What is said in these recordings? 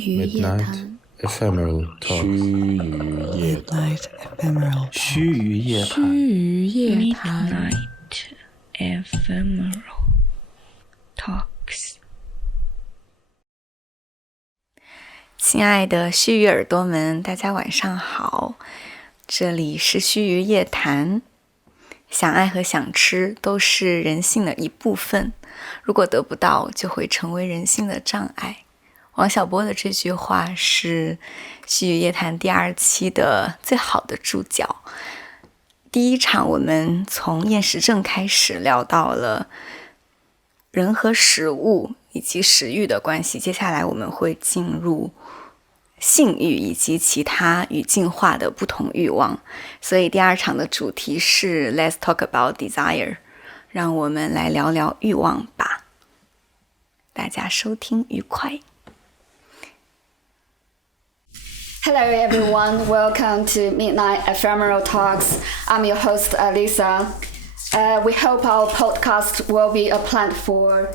余夜谈 Ephemeral talk. 须臾夜谈 Ephemeral 须臾夜谈 Midnight Ephemeral Talks。 亲爱的须臾耳朵们，大家晚上好，这里是须臾夜谈。想爱和想吃都是人性的一部分，如果得不到，就会成为人性的障碍。王小波的这句话是须臾夜谈第2期的最好的注脚。第一场我们从厌食症开始聊到了人和食物以及食欲的关系，接下来我们会进入性欲以及其他与进化的不同欲望，所以第2场的主题是 Let's talk about desire， 让我们来聊聊欲望吧。大家收听愉快。Hello everyone, welcome to Midnight Ephemeral Talks. I'm your host Alyssa. We hope our podcast will be a platform for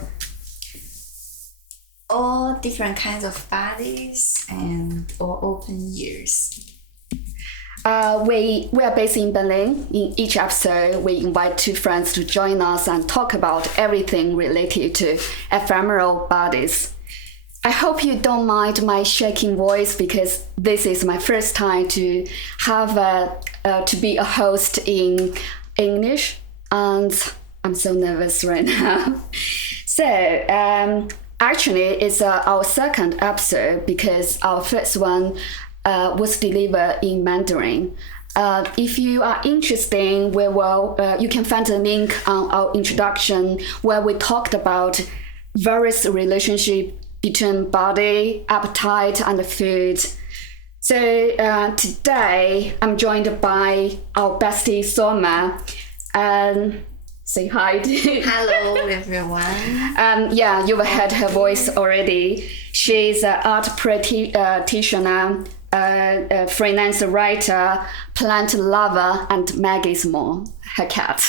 all different kinds of bodies and all open ears. We are based in Berlin. In each episode, we invite 2 friends to join us and talk about everything related to ephemeral bodies. I hope you don't mind my shaking voice because this is my first time to have to be a host in English, and I'm so nervous right now. So actually, it's our second episode because our first one was delivered in Mandarin. If you are interested, you can find a link on our introduction where we talked about various relationships between body, appetite, and food. So today, I'm joined by our bestie, Somer. Say hi. Hello, everyone. Yeah, you've heard her voice already. She's an art practitioner, a freelance writer, plant lover, and Maggie's mom, her cat.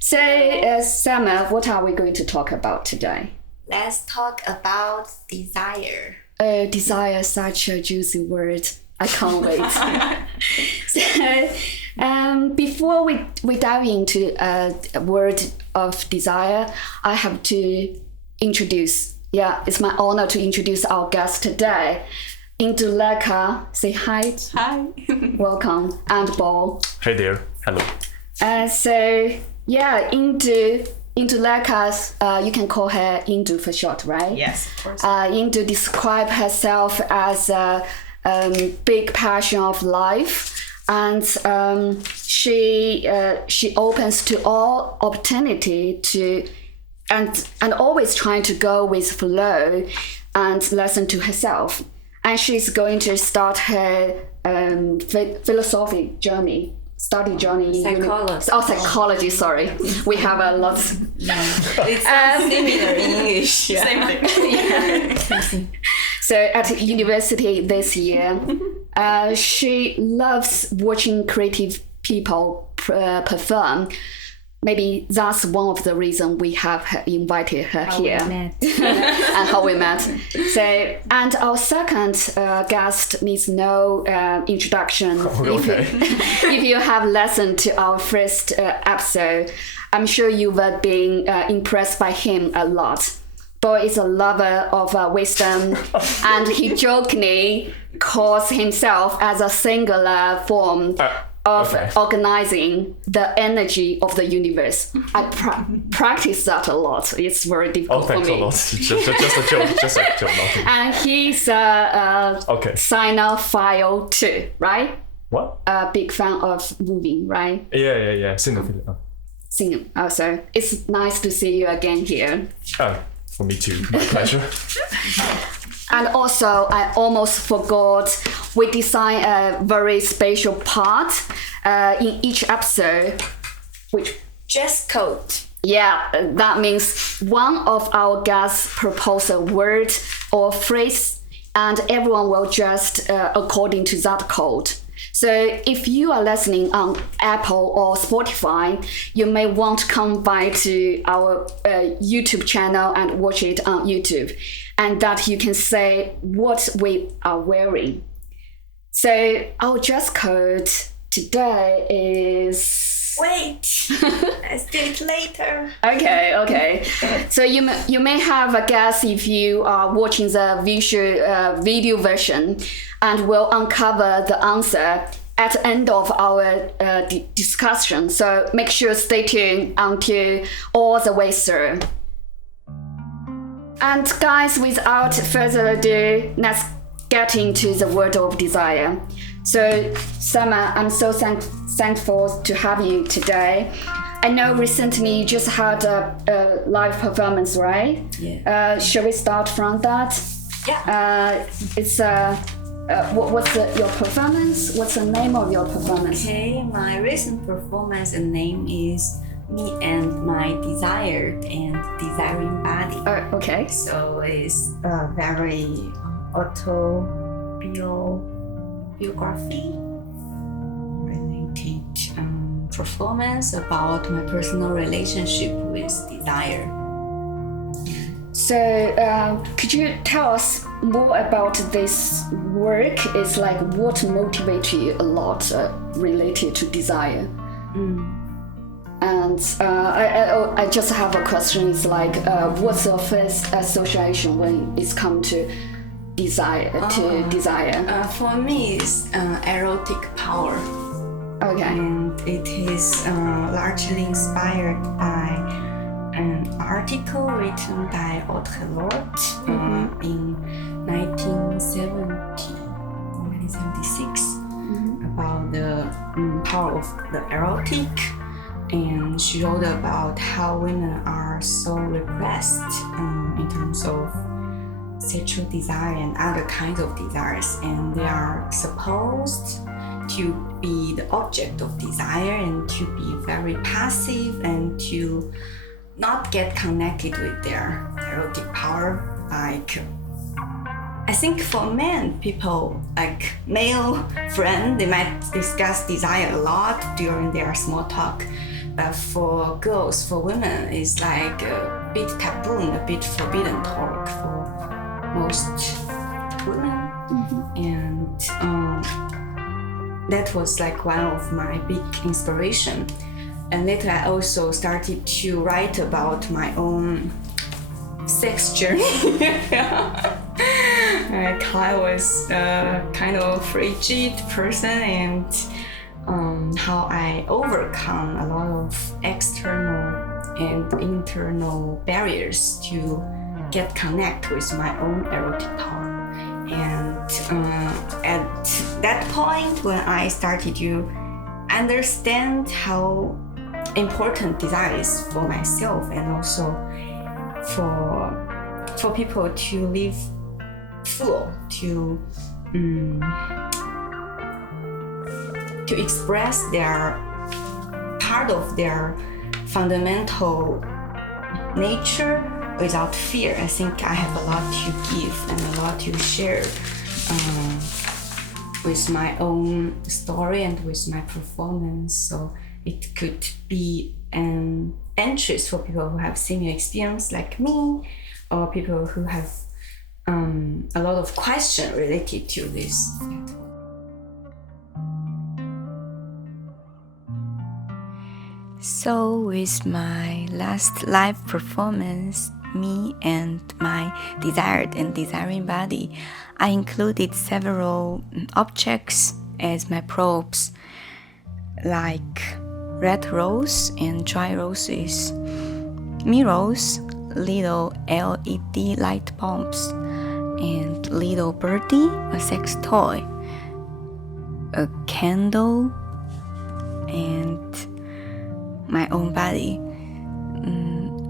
So, Somer, what are we going to talk about today? Let's talk about desire. Desire, such a juicy word. I can't wait. So, before we dive into a word of desire, I have to introduce. Yeah, it's my honor to introduce our guest today. Indu, say hi. Hi. Welcome. And Bo. Hey there. Hello. So, yeah, Indu, you can call her Indu for short, right? Yes, of course. Indu describes herself as a big passion of life, and she opens to all opportunity to and always trying to go with flow and listen to herself. And she's going to start her philosophy journey. Study journey. Psychology, sorry. We have a lot. It's similar in English. Yeah. Same thing. So at university this year, she loves watching creative people perform. Maybe that's one of the reasons we have invited her here. And how we met. So, and our second guest needs no introduction. Okay. If you have listened to our first episode, I'm sure you've been impressed by him a lot. Bo is a lover of wisdom, and he jokingly calls himself as a singular form of organizing the energy of the universe. I practice that a lot. It's very difficult for me. Thanks a lot. Just a joke. Just a joke. Nothing. And he's a Sinophile too, right? What? A big fan of moving, right? Yeah. Singing. Singing. So it's nice to see you again here. For me too. My pleasure. And also, I almost forgot, we designed a very special part in each episode, which Dress code. Yeah, that means one of our guests propose a word or phrase, and everyone will dress according to that code. So if you are listening on Apple or Spotify, you may want to come by to our YouTube channel and watch it on YouTube, and that you can say what we are wearing. So our dress code today is... Wait, let's do it later. Okay. So you may have a guess if you are watching the video version, and we'll uncover the answer at the end of our discussion. So make sure stay tuned until all the way through. And guys, without further ado, let's get into the world of desire. So, Somer, I'm so thankful to have you today. I know recently you just had a live performance, right? Yeah. Shall we start from that? Yeah. What's your performance? What's the name of your performance? Okay, my recent performance name is Me and My Desired and Desiring Body. Okay. So it's a very autobiography related performance about my personal relationship with desire. So could you tell us more about this work? It's like what motivates you a lot related to desire? And I just have a question. It's like what's your first association when it's come to desire? For me, it's erotic power. Okay. And it is largely inspired by an article written by Untitled in 1976 about the power of the erotic, and she wrote about how women are so repressed in terms of sexual desire and other kinds of desires, and they are supposed to be the object of desire and to be very passive and to not get connected with their erotic power. Like, I think for men, people like male friends, they might discuss desire a lot during their small talk. But for girls, for women, it's like a bit taboo and a bit forbidden talk for most women. And that was like one of my big inspiration. And later I also started to write about my own sex journey. Like, I was a kind of frigid person, and how I overcome a lot of external and internal barriers to get connect with my own erotic power. And at that point, when I started to understand how important desire is for myself and also for people to live full, to express their part of their fundamental nature without fear. I think I have a lot to give and a lot to share with my own story and with my performance. So it could be an interest for people who have similar experience like me, or people who have a lot of questions related to this. So with my last live performance, Me and My Desired and Desiring Body, I included several objects as my props, like red rose and dry roses, mirrors, little LED light bulbs, and little birdie, a sex toy, a candle, and my own body.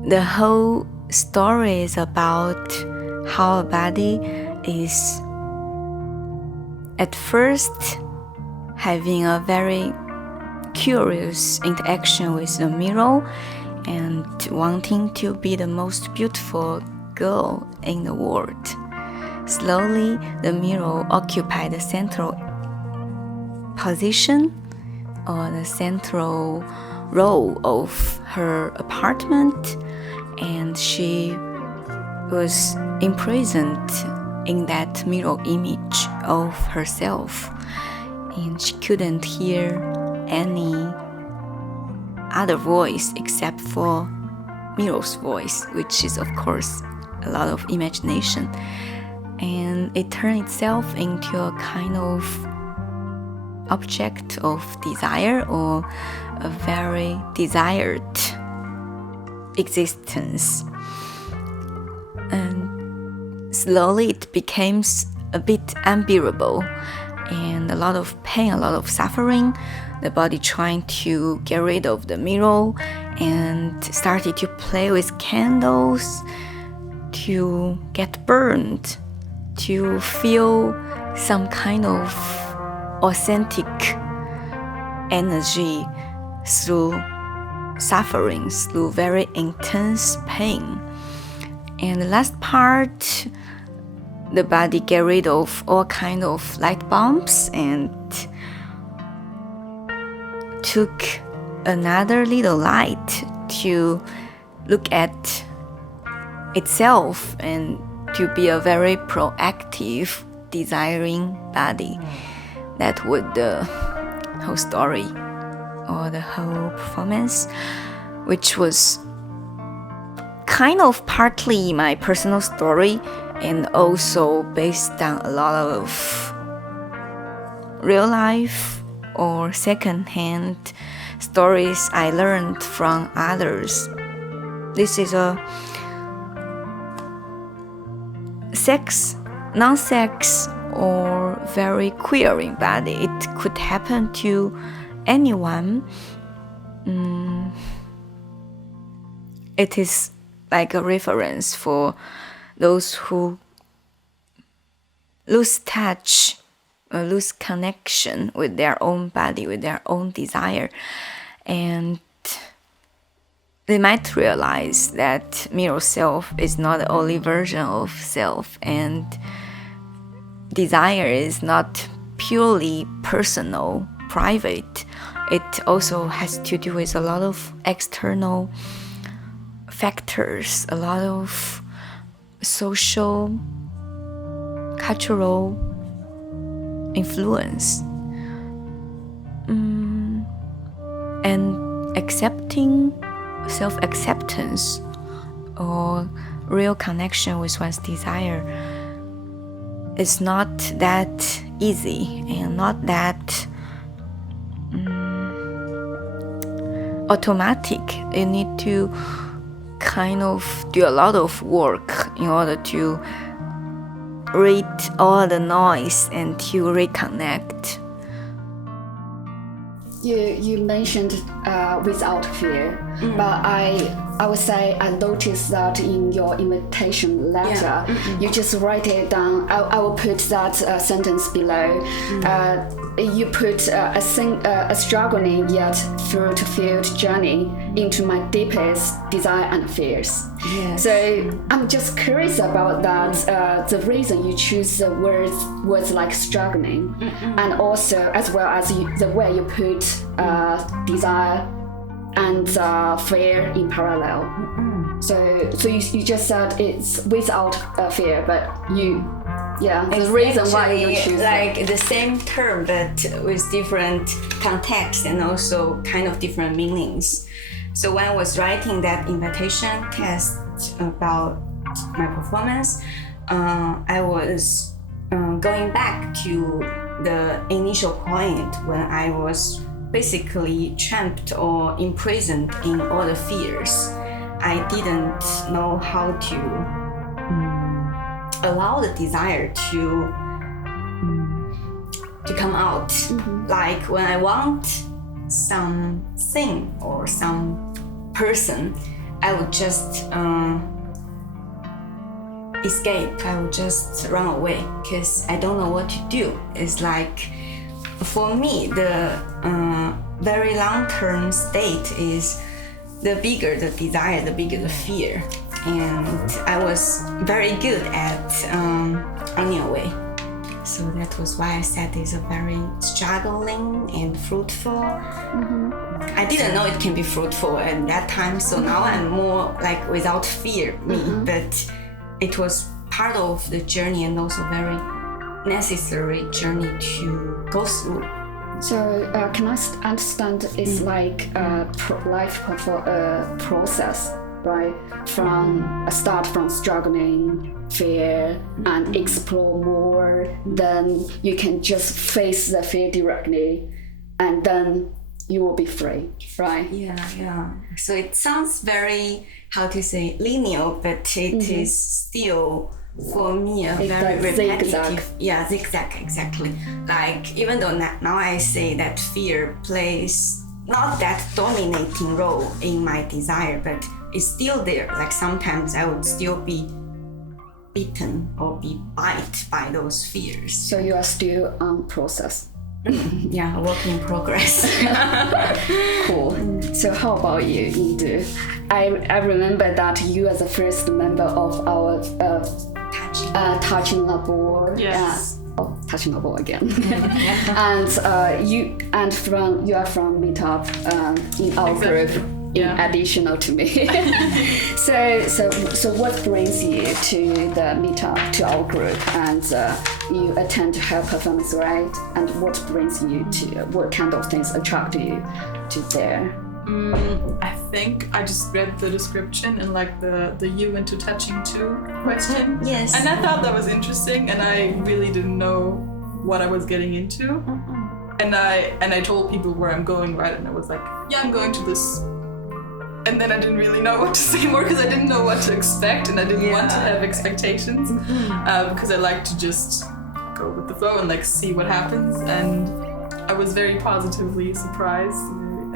The whole story is about how a body is at first having a very curious interaction with the mirror and wanting to be the most beautiful girl in the world. Slowly, the mirror occupied the central position or the central role of her apartment, and she was imprisoned in that mirror image of herself, and she couldn't hear any other voice except for mirror's voice, which is of course a lot of imagination, and it turned itself into a kind of object of desire, or a very desired existence. And slowly it becomes a bit unbearable, and a lot of pain, a lot of suffering. The body trying to get rid of the mirror and started to play with candles, to get burned, to feel some kind of authentic energy through suffering, through very intense pain. And the last part, the body get rid of all kind of light bulbs and took another little light to look at itself and to be a very proactive, desiring body. That was the whole story or the whole performance, which was kind of partly my personal story and also based on a lot of real life or second-hand stories I learned from others. This is a sex, non-sex, or very queering body. It could happen to anyone. It is like a reference for those who lose touch, lose connection with their own body, with their own desire, and they might realize that mirror self is not the only version of self, and desire is not purely personal, private. It also has to do with a lot of external factors, a lot of social, cultural influence. And accepting self-acceptance or real connection with one's desire is not that easy and not that automatic. You need to kind of do a lot of work in order to read all the noise and to reconnect. You mentioned without fear, but I would say I noticed that in your invitation letter, you just write it down. I will put that sentence below. You put a struggling yet fruit-filled journey into my deepest desire and fears. Yes. So I'm just curious about that. The reason you choose the words like struggling, and also as well as the way you put desire and fear in parallel. So you just said it's without fear, but the reason why you choose like the same term but with different context and also kind of different meanings. So when I was writing that invitation text about my performance, I was going back to the initial point when I was basically trapped or imprisoned in all the fears. I didn't know how to allow the desire to come out. Like when I want something or some person, I would just escape. I would just run away because I don't know what to do. It's like, for me, the very long-term state is the bigger the desire, the bigger the fear. And I was very good at running away. So that was why I said it's a very struggling and fruitful. I didn't know it can be fruitful at that time, so now I'm more like without fear but it was part of the journey and also very necessary journey to go through. So can I understand it's like a process, right? From start from struggling, fear, and explore more. Then you can just face the fear directly, and then you will be free, right? Yeah. So it sounds very, how to say, linear, but it is still for me a very repetitive. Zigzag, exactly. Like even though now I say that fear plays not that dominating role in my desire, but it's still there. Like sometimes I would still be bitten or be bite by those fears. So you are still on process. Yeah, a work in progress. Cool. So how about you, Indu? I remember that you are the first member of our touching labor. Yes. Touching labor again. And you are from Meetup in our group. In additional to me. so what brings you to the meetup, to our group, and you attend her performance, right? And what brings you to, what kind of things attract you to there? I think I just read the description and like the you into touching too question. Yes. And I thought that was interesting, and I really didn't know what I was getting into. And I told people where I'm going, right? And I was like, yeah, I'm going to this. And then I didn't really know what to say more because I didn't know what to expect, and I didn't want to have expectations because I like to just go with the flow and like see what happens. And I was very positively surprised.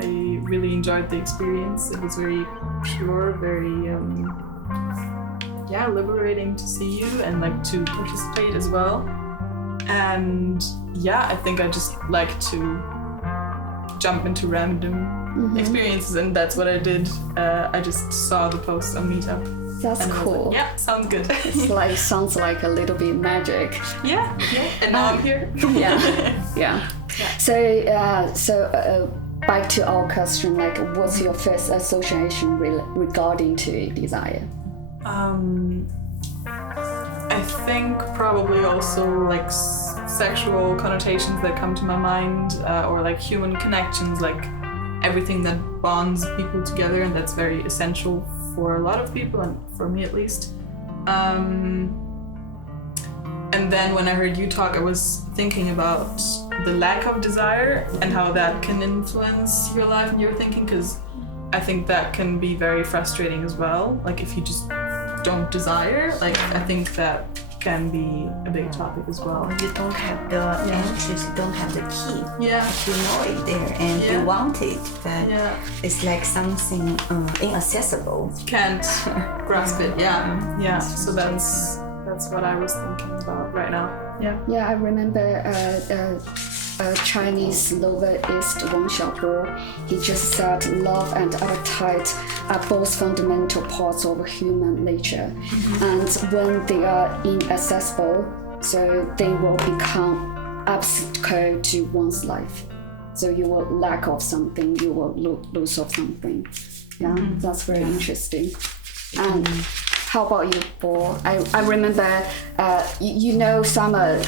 I really enjoyed the experience. It was very pure, very liberating to see you and like to participate as well. And yeah, I think I just like to jump into random experiences, and that's what I did. I just saw the post on Meetup. That's and cool. Like, yeah, sounds good. It's like sounds like a little bit magic. Yeah. And now I'm here. Yeah. So back to our question, like, what's your first association regarding to desire? I think probably also like sexual connotations that come to my mind, or like human connections, like everything that bonds people together, and that's very essential for a lot of people, and for me at least. And then when I heard you talk, I was thinking about the lack of desire and how that can influence your life and your thinking, because I think that can be very frustrating as well. Like if you just don't desire, like I think that can be a big topic as well. You don't have the answers, you don't have the key. Yeah. You know it there and you want it, but it's like something inaccessible. You can't grasp it. Yeah. So that's what I was thinking about right now. Yeah, I remember Chinese novelist Wang Xiaobo. He just said love and appetite are both fundamental parts of human nature, and when they are inaccessible, so they will become obstacle to one's life. So you will lack of something, you will lose of something. Yeah, that's very interesting. And how about you, Bo? I remember you know Somer,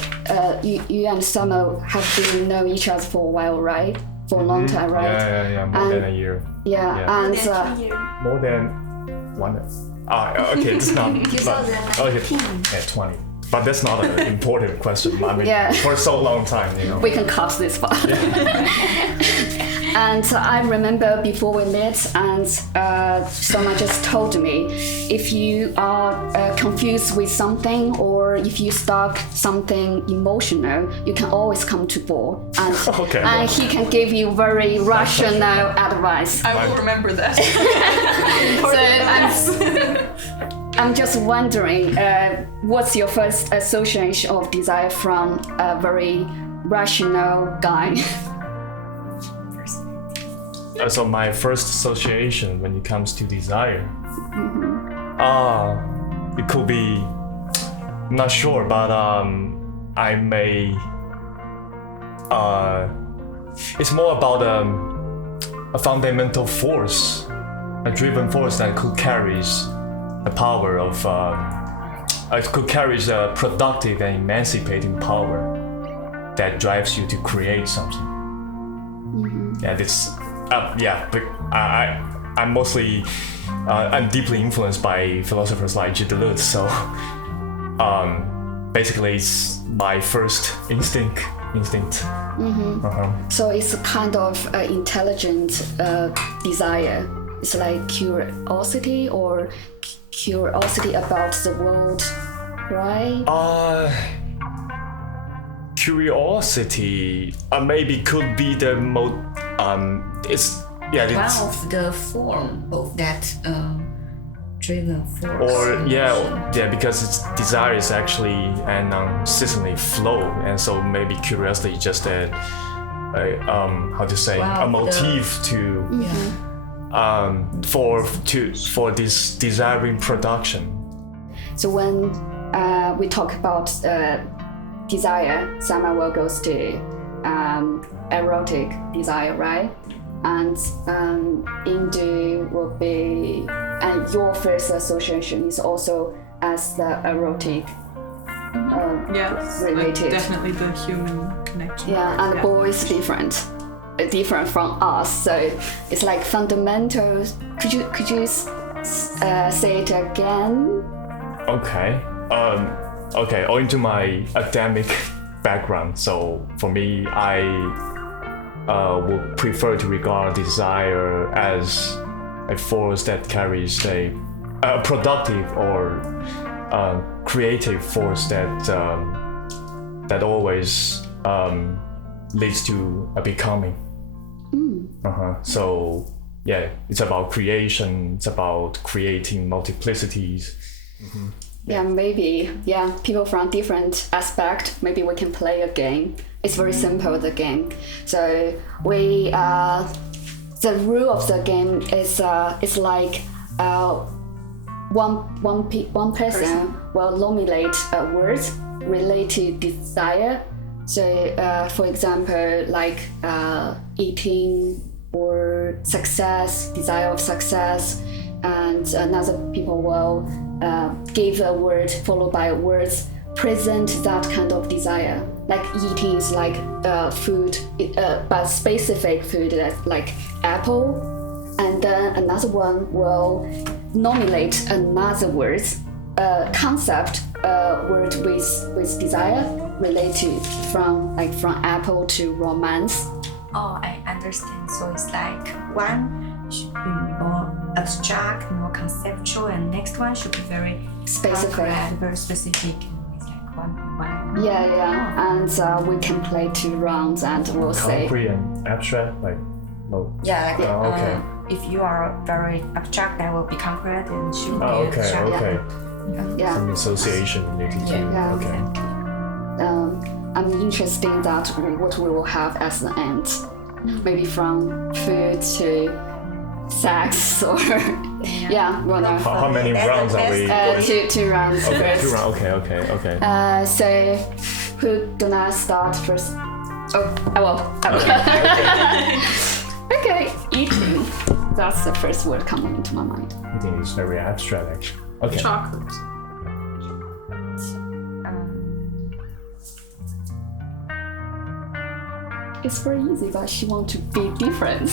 you and Somer have been know each other for a while, right? For a long time, right? Yeah, more than a year. And More than 1 okay, it's not. 20. But that's not an important question. I mean, for so long time, you know. We can cut this part. And I remember before we met, and someone just told me, if you are confused with something, or if you stuck something emotional, you can always come to Bo, and he can give you very rational advice. I will remember that. So I'm just wondering, what's your first association of desire from a very rational guy? So my first association when it comes to desire, it could be, I'm not sure, but I may. It's more about a fundamental force, a driven force that could carry the power of. It could carry a productive and emancipating power that drives you to create something. And it's but I'm mostly I'm deeply influenced by philosophers like Deleuze, so basically it's my first instinct. So it's a kind of intelligent desire. It's like curiosity or curiosity about the world, right? Curiosity maybe could be the it's one of the form of that driven force. Or because its desire is actually an unceasingly flow, and so maybe curiosity is just a motif for this desiring production. So when we talk about desire, Samuel goes to erotic desire, right? And Indu will be, and your first association is also as the erotic Yes, related. like definitely the human connection. Yeah, and the boy is different from us. So it's like fundamental. Could you say it again? Okay. Owing to my academic background, so for me, I would prefer to regard desire as a force that carries a productive or creative force that always leads to a becoming. So yeah, it's about creation. It's about creating multiplicities. Yeah, maybe. Yeah, people from different aspect. Maybe we can play a game. It's very simple, the game. So we, the rule of the game is like one person will nominate a word related to desire. So for example, like eating or success, desire of success, and another people will give a word followed by words present that kind of desire. Like eating is like food, but specific food like apple, and then another one will nominate another word, concept word with desire related from apple to romance. Oh, I understand. So it's like one should be more abstract, more conceptual, and next one should be very Specific. concrete, very specific. It's like one. Yeah, and we can play 2 rounds, and we'll say. Concrete and abstract, like no. Yeah, like okay. if you are very abstract, that will be concrete, and should be abstract. Okay. Yeah. Some association related to. Yeah. Okay. I'm interested in that what we will have as the end. Maybe from food to sex or How many rounds are we? 2 rounds. Okay, first. 2 rounds. Okay. So who gonna start first? Oh, I will. Okay, eating. That's the first word coming into my mind. I think it's very abstract actually. Okay. Chocolate. It's very easy, but she wants to be different.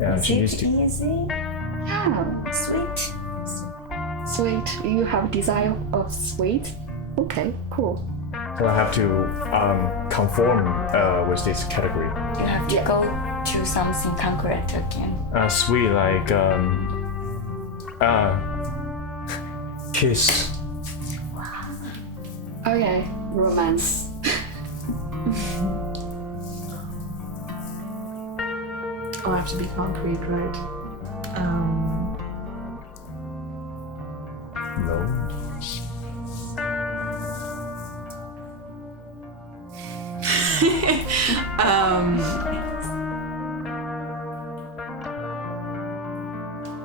Yeah, Is she it needs to. easy? Yeah, Sweet? sweet. You have desire of sweet? Okay, cool. So I have to conform with this category. You have to go to something concrete again. Sweet like kiss. Okay, romance. Oh, I have to be concrete, right? No.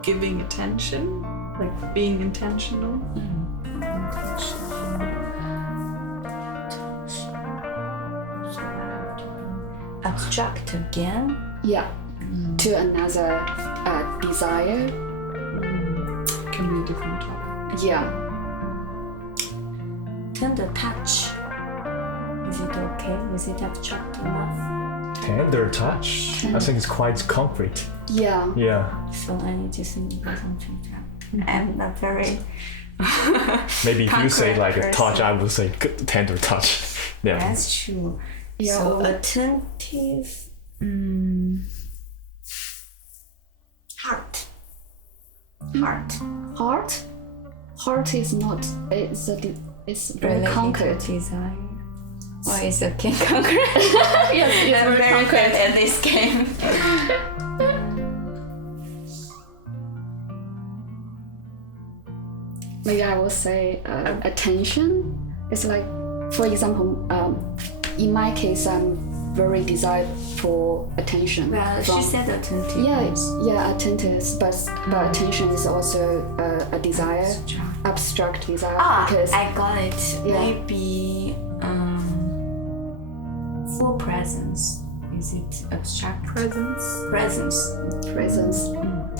Giving attention, like being intentional. abstract again. Yeah, to another desire. Can be a different topic. Yeah. Tender touch. Is it okay? Is it abstract enough? Tender touch. I think it's quite concrete. Yeah. Yeah. So I need to think about something that I'm not very. Maybe if you say like a concrete touch, person. I would say tender touch. Yeah. That's true. Yeah. So attentive. Heart. Heart is not. It's very Related concrete. to desire. Or is it king concrete? Yes, it's I'm very very concrete. good at this game. Maybe I will say attention. It's like, for example, in my case, I'm very desire for attention. Well, she said attentive. Yeah, attentive, but attention is also a desire, abstract desire. Because I got it. Yeah. Maybe full presence. Is it abstract? Presence. presence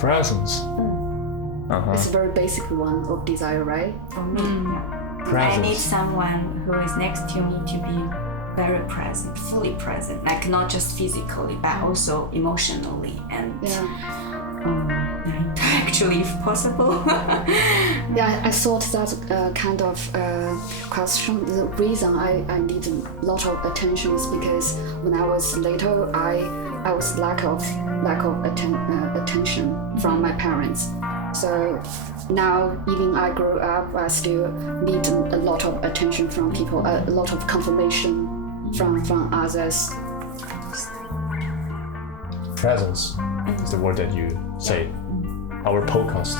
Presence. is a very basic one of desire, right? For me, yeah. I Presence. need someone who is next to me to be very present, fully present, like not just physically, but also emotionally and intellectually, if possible. Yeah, I thought that kind of question. The reason I need a lot of attention is because when I was little, I was lack of attention from my parents. So now, even I grew up, I still need a lot of attention from people, a lot of confirmation from others. Presence is the word that you say. Our podcast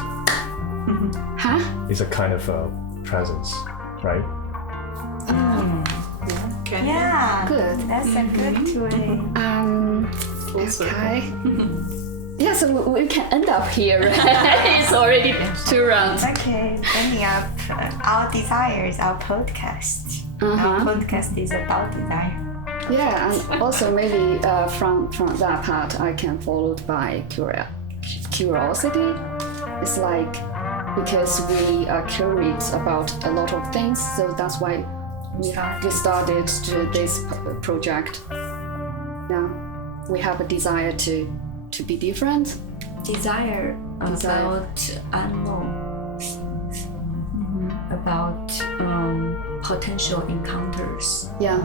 Huh? is a kind of presence, right? Can Yeah, Good. that's a good way. Okay. Yeah, so we can end up here, right? It's already 2 rounds. Okay, ending up our desires, our podcast. Our podcast is about desire. Yeah, and also maybe from that part, I can follow by curiosity. It's like because we are curious about a lot of things, so that's why we started this project. Yeah, we have a desire to be different. Desire about unknown things, about potential encounters, Yeah.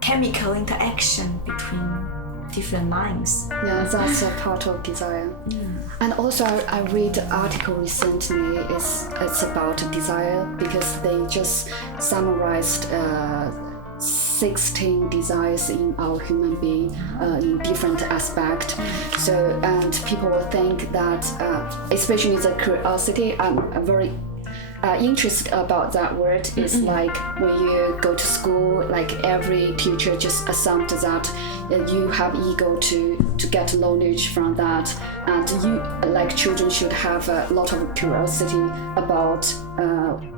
chemical interaction between different minds. Yeah, that's a part of desire. And also, I read an article recently. It's about desire because they just summarized 16 desires in our human being in different aspects. So, and people will think that, especially the curiosity, I'm very interested about that word. Is like when you go to school, like every teacher just assumed that you have ego to get knowledge from that, and you like children should have a lot of curiosity about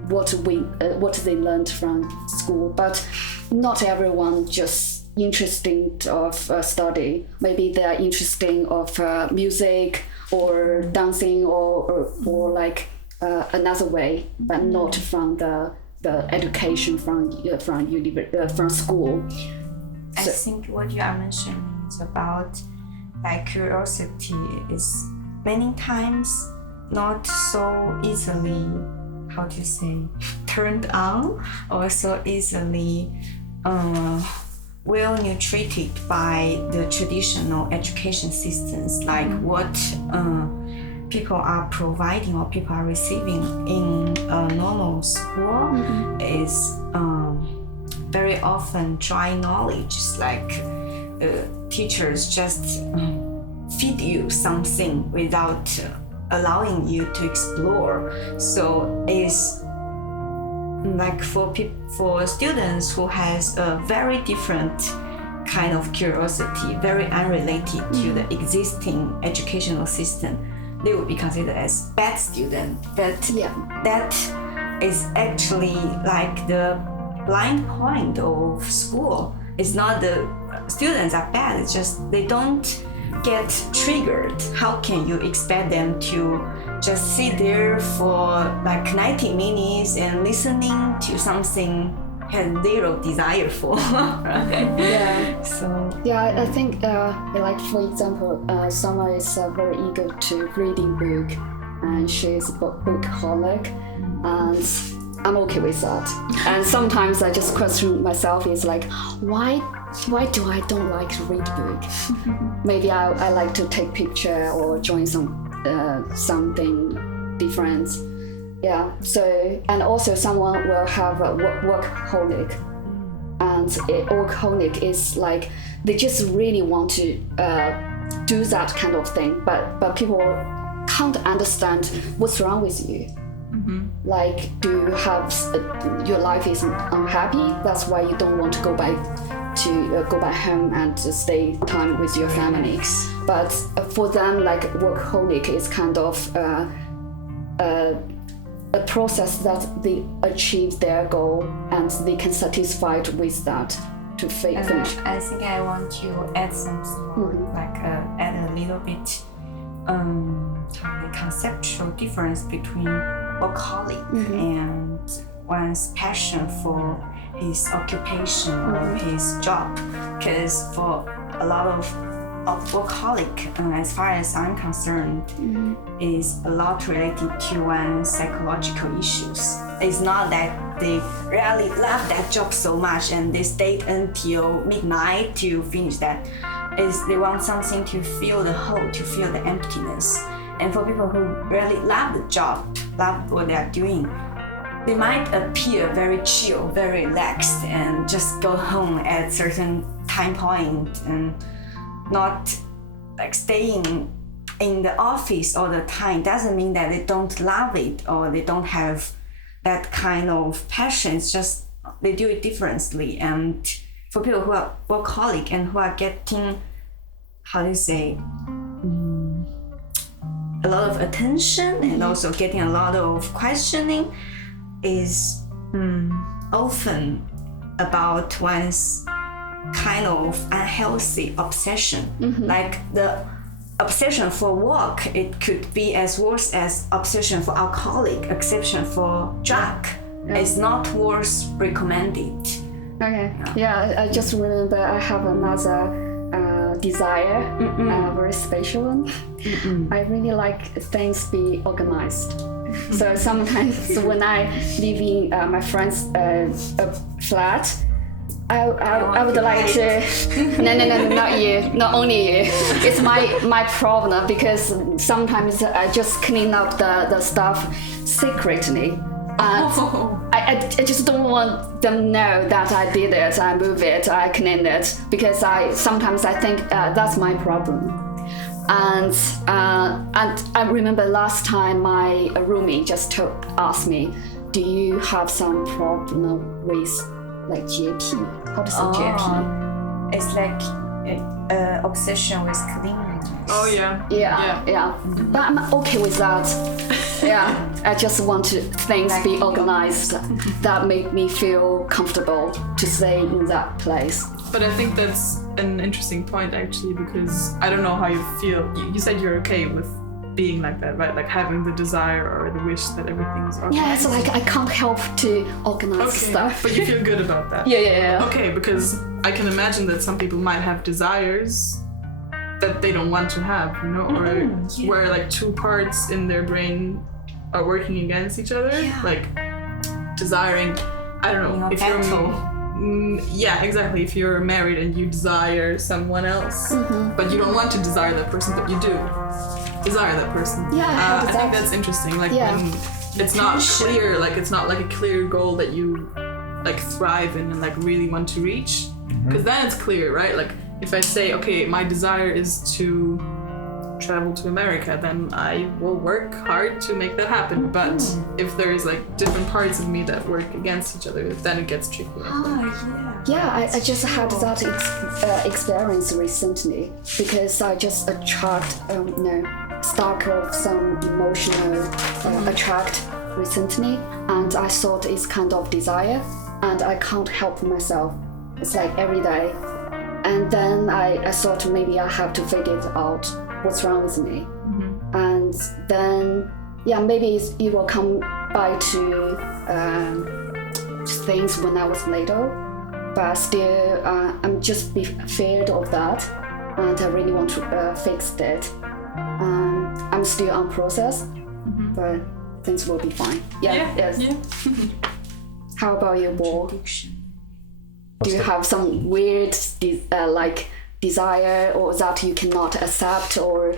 what they learned from school. But not everyone just interested of study. Maybe they are interested of music or dancing or like another way, but not from the education from school. I think what you are mentioning is about like curiosity is many times not so easily, how to say, turned on or so easily well nutrited by the traditional education systems, like what people are providing or people are receiving in a normal school is very often dry knowledge. Like teachers just feed you something without allowing you to explore. So it's like for students who has a very different kind of curiosity, very unrelated to the existing educational system, they would be considered as bad student. But that is actually like the blind point of school. It's not the students are bad. It's just they don't get triggered. How can you expect them to just sit there for like 90 minutes and listening to something has zero desire for? Right? Yeah. So Yeah, I think, like for example, Summer is very eager to reading book, and she's a bookaholic, and I'm okay with that. And sometimes I just question myself, is like, why do I don't like to read book? Maybe I like to take picture or join something different. Yeah, so, and also someone will have a workaholic. And workaholic is like, they just really want to do that kind of thing, but people can't understand what's wrong with you. Like, do you have, your life is unhappy, that's why you don't want to go back home and stay time with your family. But for them, like, workaholic is kind of a process that they achieve their goal and they can satisfied with that to finish. I think I want to add something, like add a little bit the conceptual difference between workaholic and one's passion for his occupation or his job. Because for a lot of workaholic, as far as I'm concerned, is a lot related to one's psychological issues. It's not that they really love that job so much and they stayed until midnight to finish that. Is they want something to fill the hole, to fill the emptiness. And for people who really love the job, love what they are doing, they might appear very chill, very relaxed, and just go home at certain time point and not like staying in the office all the time. Doesn't mean that they don't love it or they don't have that kind of passion. It's just they do it differently. And for people who are workaholic and who are getting, how do you say, a lot of attention and also getting a lot of questioning, is often about one's kind of unhealthy obsession. Like the obsession for work, it could be as worse as obsession for alcoholic, obsession for drug. It's not worth recommended. Okay. Yeah, I just remember I have another desire, very special one. I really like things be organized. So sometimes when I live in my friend's flat, I would like to. No, not you, not only you. It's my problem, because sometimes I just clean up the stuff secretly. And I just don't want them to know that I did it, I move it, I clean it, because sometimes I think that's my problem. And I remember last time my roomie just asked me, do you have some problem with like 洁癖? How to say 洁癖? It's like obsession with cleanliness. Oh yeah. Yeah. But I'm okay with that. Yeah, I just want things be organized that make me feel comfortable to stay in that place. But I think that's an interesting point actually, because I don't know how you feel. You said you're okay with being like that, right? Like having the desire or the wish that everything's organized. Yeah, it's like I can't help to organize stuff. But you feel good about that? Yeah. Okay, because I can imagine that some people might have desires that they don't want to have, you know, or where like two parts in their brain are working against each other, like desiring, I don't know, if yeah, exactly. If you're married and you desire someone else, but you don't want to desire that person, but you do desire that person. Yeah, I think that's interesting. Like when it's not clear, like it's not like a clear goal that you like thrive in and like really want to reach, because then it's clear, right? Like if I say, okay, my desire is to travel to America, then I will work hard to make that happen. But if there's like different parts of me that work against each other, then it gets tricky. Yeah, I just had that experience recently, because I just stuck of some emotional attract recently, and I thought it's kind of desire, and I can't help myself. It's like every day And then I thought maybe I have to figure out what's wrong with me. And then, maybe it will come back to things when I was little. But still, I'm just feared of that. And I really want to fix it. I'm still on process, but things will be fine. Yes. How about you, Bo? Do you have some weird desire or that you cannot accept or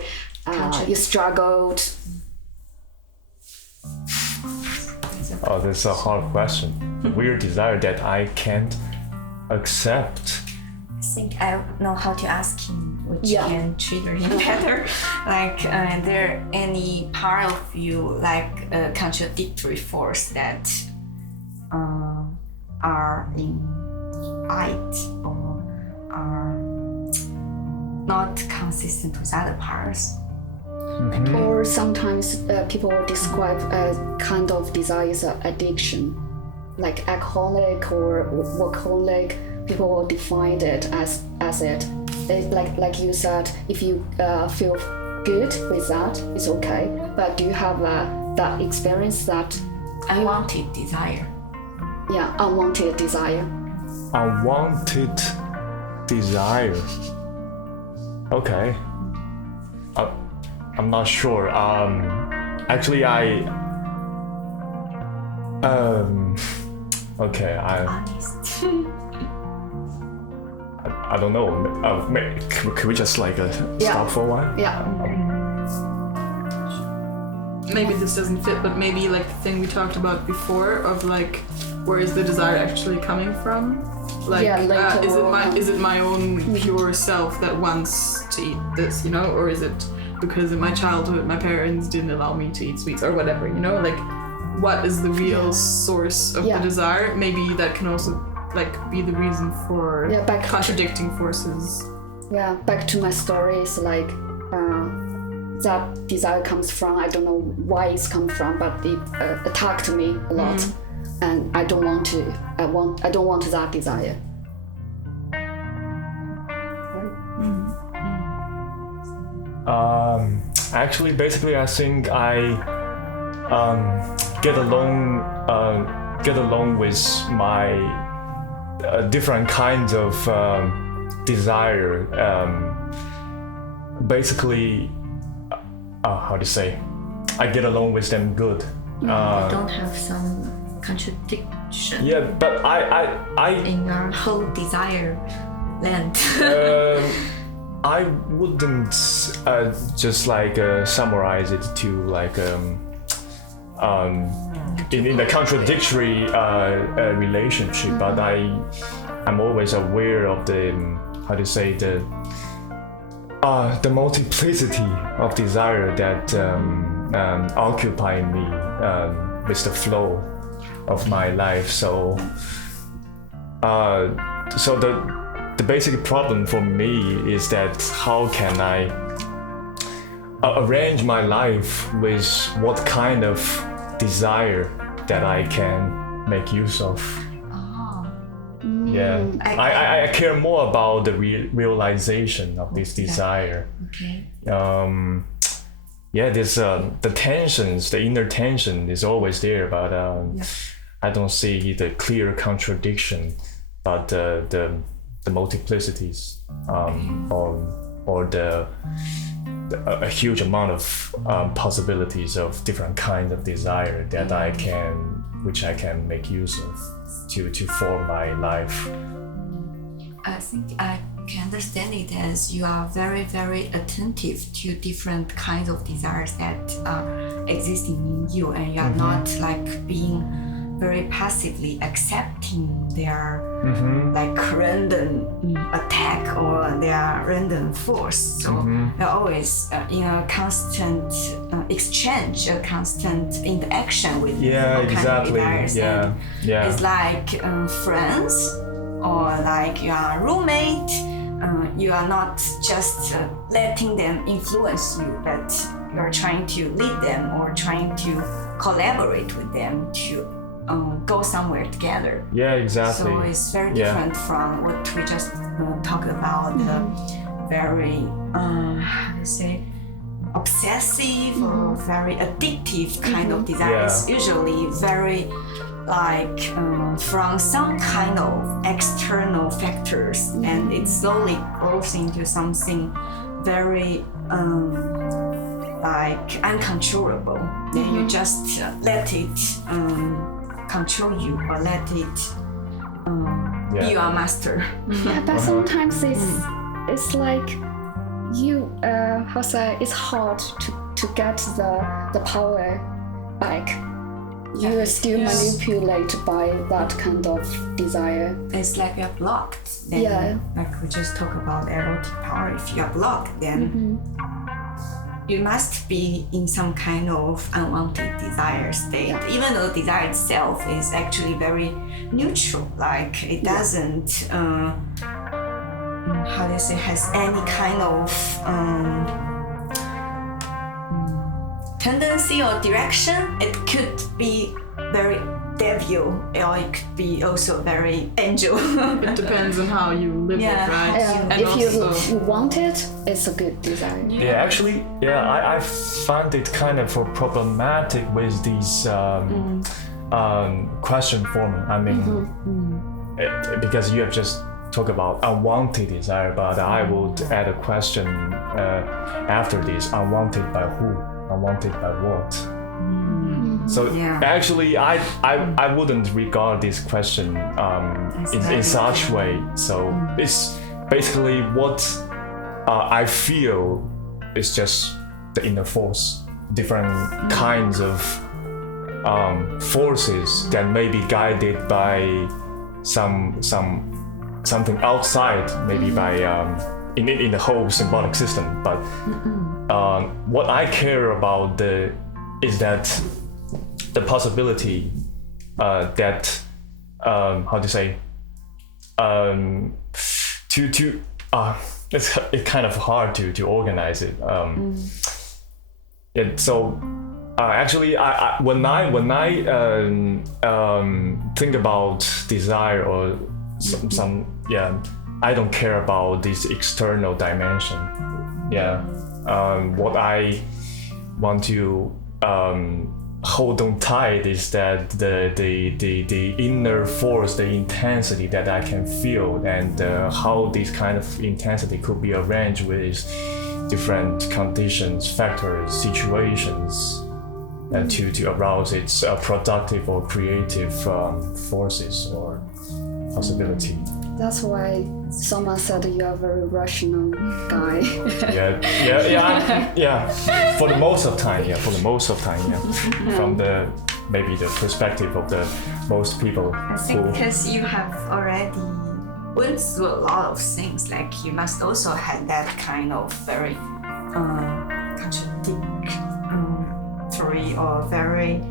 you struggled? Oh, that's a hard question. Weird desire that I can't accept. I think I know how to ask him, which can trigger him better. Like, there any part of you, like a contradictory force that are in fight or are not consistent with other parts? Or sometimes people will describe a kind of desire as an addiction, like alcoholic or workaholic. People will define it as it. Like you said, if you feel good with that, it's okay. But do you have that experience that Unwanted desire. Unwanted desire? Unwanted desire. Okay. I'm not sure. Actually, okay. Honest. I don't know. Can we just stop for a while? Maybe this doesn't fit, but maybe like the thing we talked about before of like, where is the desire actually coming from? Like, is it my own pure self that wants to eat this, you know, or is it because in my childhood my parents didn't allow me to eat sweets or whatever, you know? Like, what is the real source of the desire? Maybe that can also like be the reason for contradicting forces. Back to my stories, like that desire comes from, I don't know why it's come from, but it attacked me a lot, and I don't want that desire. Actually, basically, I think I get along with my different kinds of desire. Basically, how to say? I get along with them good. You don't have some contradiction. Yeah, but I in your whole desire land. I wouldn't just summarize it to in a contradictory relationship, but I'm always aware of the the multiplicity of desire that occupy me with the flow of my life. So the basic problem for me is that how can I arrange my life with what kind of desire that I can make use of. I care more about the realization of this desire. There's the tensions, the inner tension is always there, but I don't see the clear contradiction, but the multiplicities or a huge amount of possibilities of different kinds of desire that I can make use of to form my life. I think I can understand it as you are very, very attentive to different kinds of desires that are existing in you, and you are not being very passively accepting their random attack or their random force. So you're always in a constant exchange, a constant interaction with all kinds of desires. It's like friends or like you are a roommate. You are not just letting them influence you, but you are trying to lead them or trying to collaborate with them to go somewhere together. Yeah, exactly. So it's very different from what we just talked about, the very, how do you say, obsessive or very addictive kind of desire. It's usually very like from some kind of external factors, and it slowly grows into something very like uncontrollable. Then you just let it control you, or let it be your master. Yeah, but sometimes it's like you how say, it's hard to get the power back. You are still manipulated by that kind of desire. It's like you're blocked. Then, like we just talked about erotic power. If you're blocked, then you must be in some kind of unwanted desire state. Even though desire itself is actually very neutral, like it doesn't, how do you say, has any kind of tendency or direction. It could be very devil, or it could be also very angel. It depends on how you live it, right? And if also, you want it, it's a good desire. Yeah, actually, I find it kind of problematic with these question forming. I mean, because you have just talked about unwanted desire, but I would add a question after this: unwanted by who? Unwanted by what? So actually, I wouldn't regard this question in such way. So it's basically what I feel is just the inner force, different kinds of forces that may be guided by something outside, maybe by in the whole symbolic system. But what I care about is that the possibility that how to say it's kind of hard to organize it. So actually, when I think about desire or some I don't care about this external dimension. What I want to hold on tight is that the inner force, the intensity that I can feel, and how this kind of intensity could be arranged with different conditions, factors, situations, and to arouse its productive or creative forces or possibility. That's why someone said you are a very rational guy. Yeah. For the most of time, From maybe the perspective of the most people. I think because you have already went through a lot of things, like you must also have that kind of very contradictory or very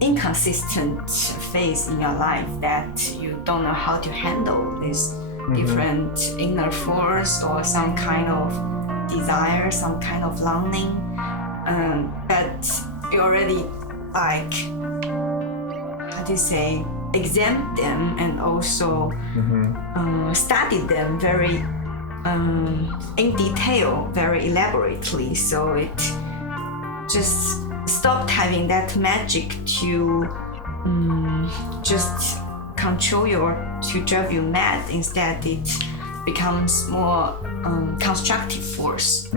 inconsistent phase in your life, that you don't know how to handle this different inner force or some kind of desire, some kind of longing, but you already like, how do you say, examine them and also study them very in detail, very elaborately, so it just stopped having that magic to just control you or to drive you mad. Instead, it becomes more constructive force.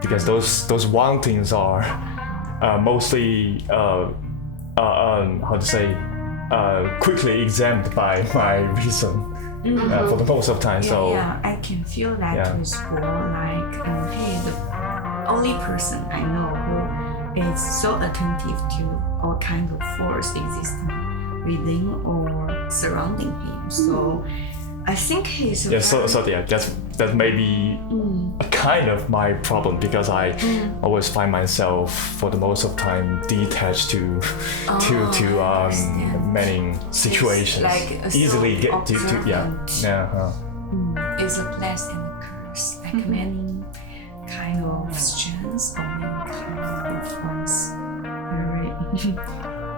Because those wantings are mostly how to say quickly examined by my reason for the most of the time. I can feel that with Guo, like hey, the only person I know who is so attentive to all kinds of force existing within or surrounding him. So I think he's that may be a kind of my problem, because I always find myself for the most of the time detached to many situations. Like easily get to It's a blessing and a curse, like many kind of strengths or many kind of ones very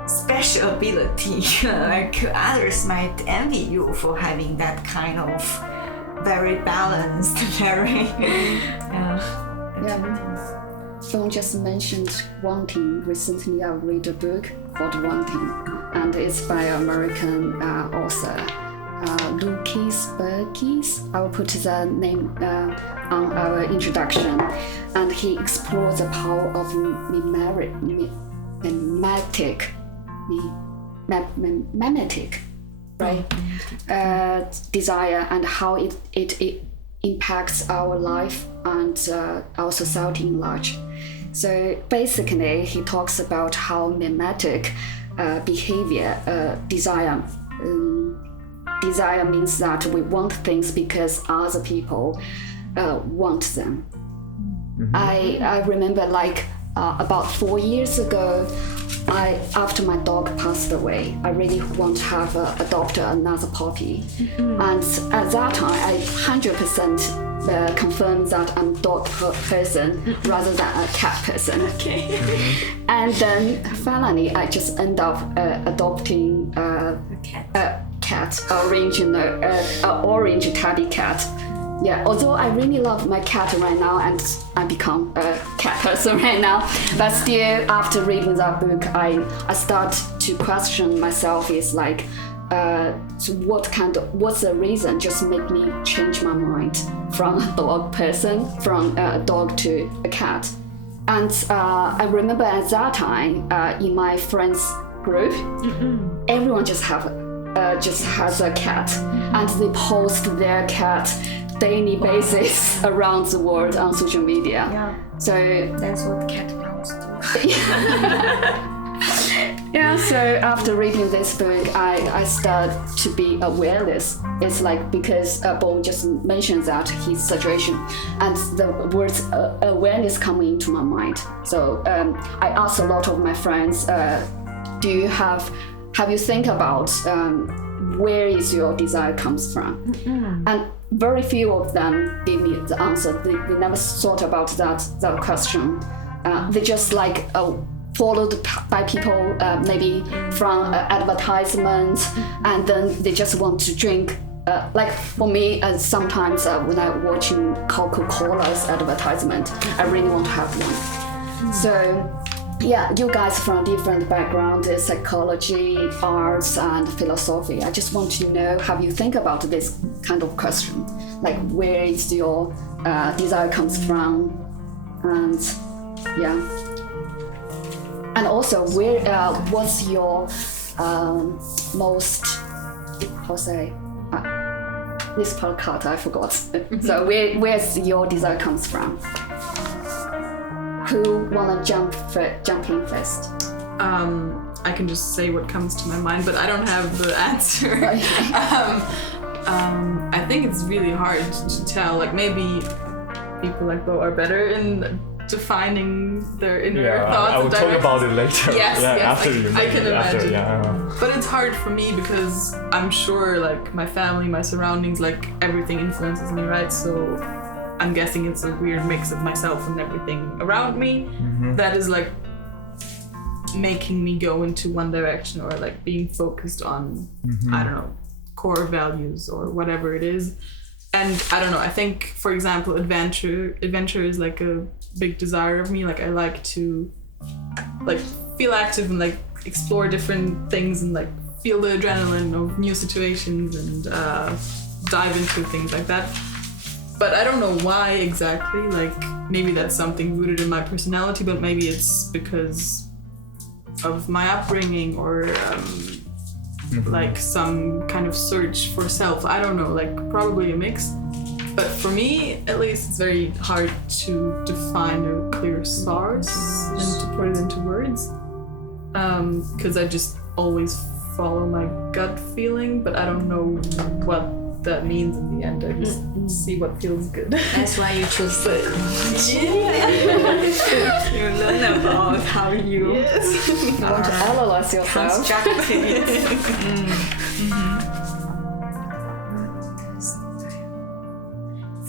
special ability. Like others might envy you for having that kind of very balanced, very Feng just mentioned Wanting. Recently, I read a book called Wanting, and it's by American author Lucas Burgess. I will put the name on our introduction, and he explores the power of mimetic, right? Desire and how it impacts our life and our society in large. So basically, he talks about how mimetic behavior, desire means that we want things because other people want them. I remember like about 4 years ago, after my dog passed away, I really want to have adopt another puppy. And at that time, I 100% confirmed that I'm a dog person rather than a cat person. Okay. And then finally, I just end up adopting a cat, orange tabby cat. Yeah, although I really love my cat right now and I become a cat person right now, but still after reading that book, I start to question myself is like, so what's the reason just make me change my mind from a dog person, from a dog to a cat. And I remember at that time, in my friends group, everyone just has a cat, and they post their cat daily basis around the world on social media. Yeah. So That's what cat moms do. yeah, so after reading this book, I start to be awareness. It's like because Bo just mentioned that his situation, and the words awareness coming into my mind. So I asked a lot of my friends, do you have you think about where is your desire comes from? And very few of them gave me the answer. They never thought about that question. They just like followed by people, maybe from advertisements, and then they just want to drink. Like for me, sometimes when I'm watching Coca-Cola's advertisement, I really want to have one. So yeah, you guys from different backgrounds, psychology, arts, and philosophy. I just want to know how you think about this kind of question, like where is your desire comes from, and yeah, and also where what's your most this podcast I forgot. So where's your desire comes from? Who wanna jump in first? I can just say what comes to my mind, but I don't have the answer. I think it's really hard to tell. Like maybe people like Bo are better in defining their inner thoughts. I will and talk directions. about it later. Yes, after yes, you. I can imagine. After, But it's hard for me because I'm sure like my family, my surroundings, like everything influences me, right? So I'm guessing it's a weird mix of myself and everything around me that is like making me go into one direction, or like being focused on, I don't know, core values or whatever it is. And I don't know, I think, for example, adventure is like a big desire of me. Like I like to like feel active and like explore different things and like feel the adrenaline of new situations and dive into things like that. But I don't know why exactly. Like maybe that's something rooted in my personality, but maybe it's because of my upbringing or like some kind of search for self. I don't know, like probably a mix. But for me, at least, it's very hard to define a clear source and to put it into words. Because I just always follow my gut feeling, but I don't know what that means in the end. I just see what feels good. That's why you choose the You learn about how you want to analyze yourself. construct it.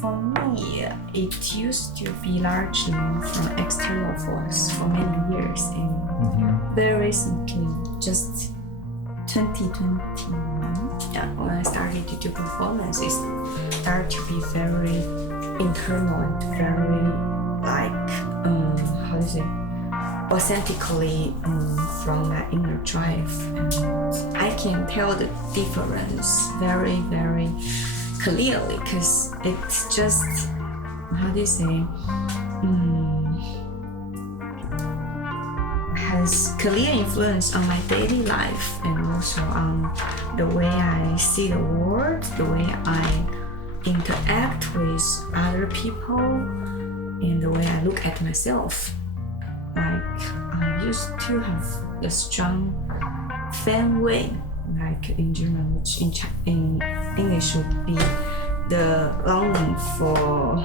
For me, it used to be largely from external force for many years, and very recently, just 2021, when I started to do performances, started to be very internal and very authentically from my inner drive. And I can tell the difference very, very clearly because it's just, has clear influence on my daily life and also on the way I see the world, the way I interact with other people, and the way I look at myself. Like I used to have a strong fan way, like in German, which in English would be the longing for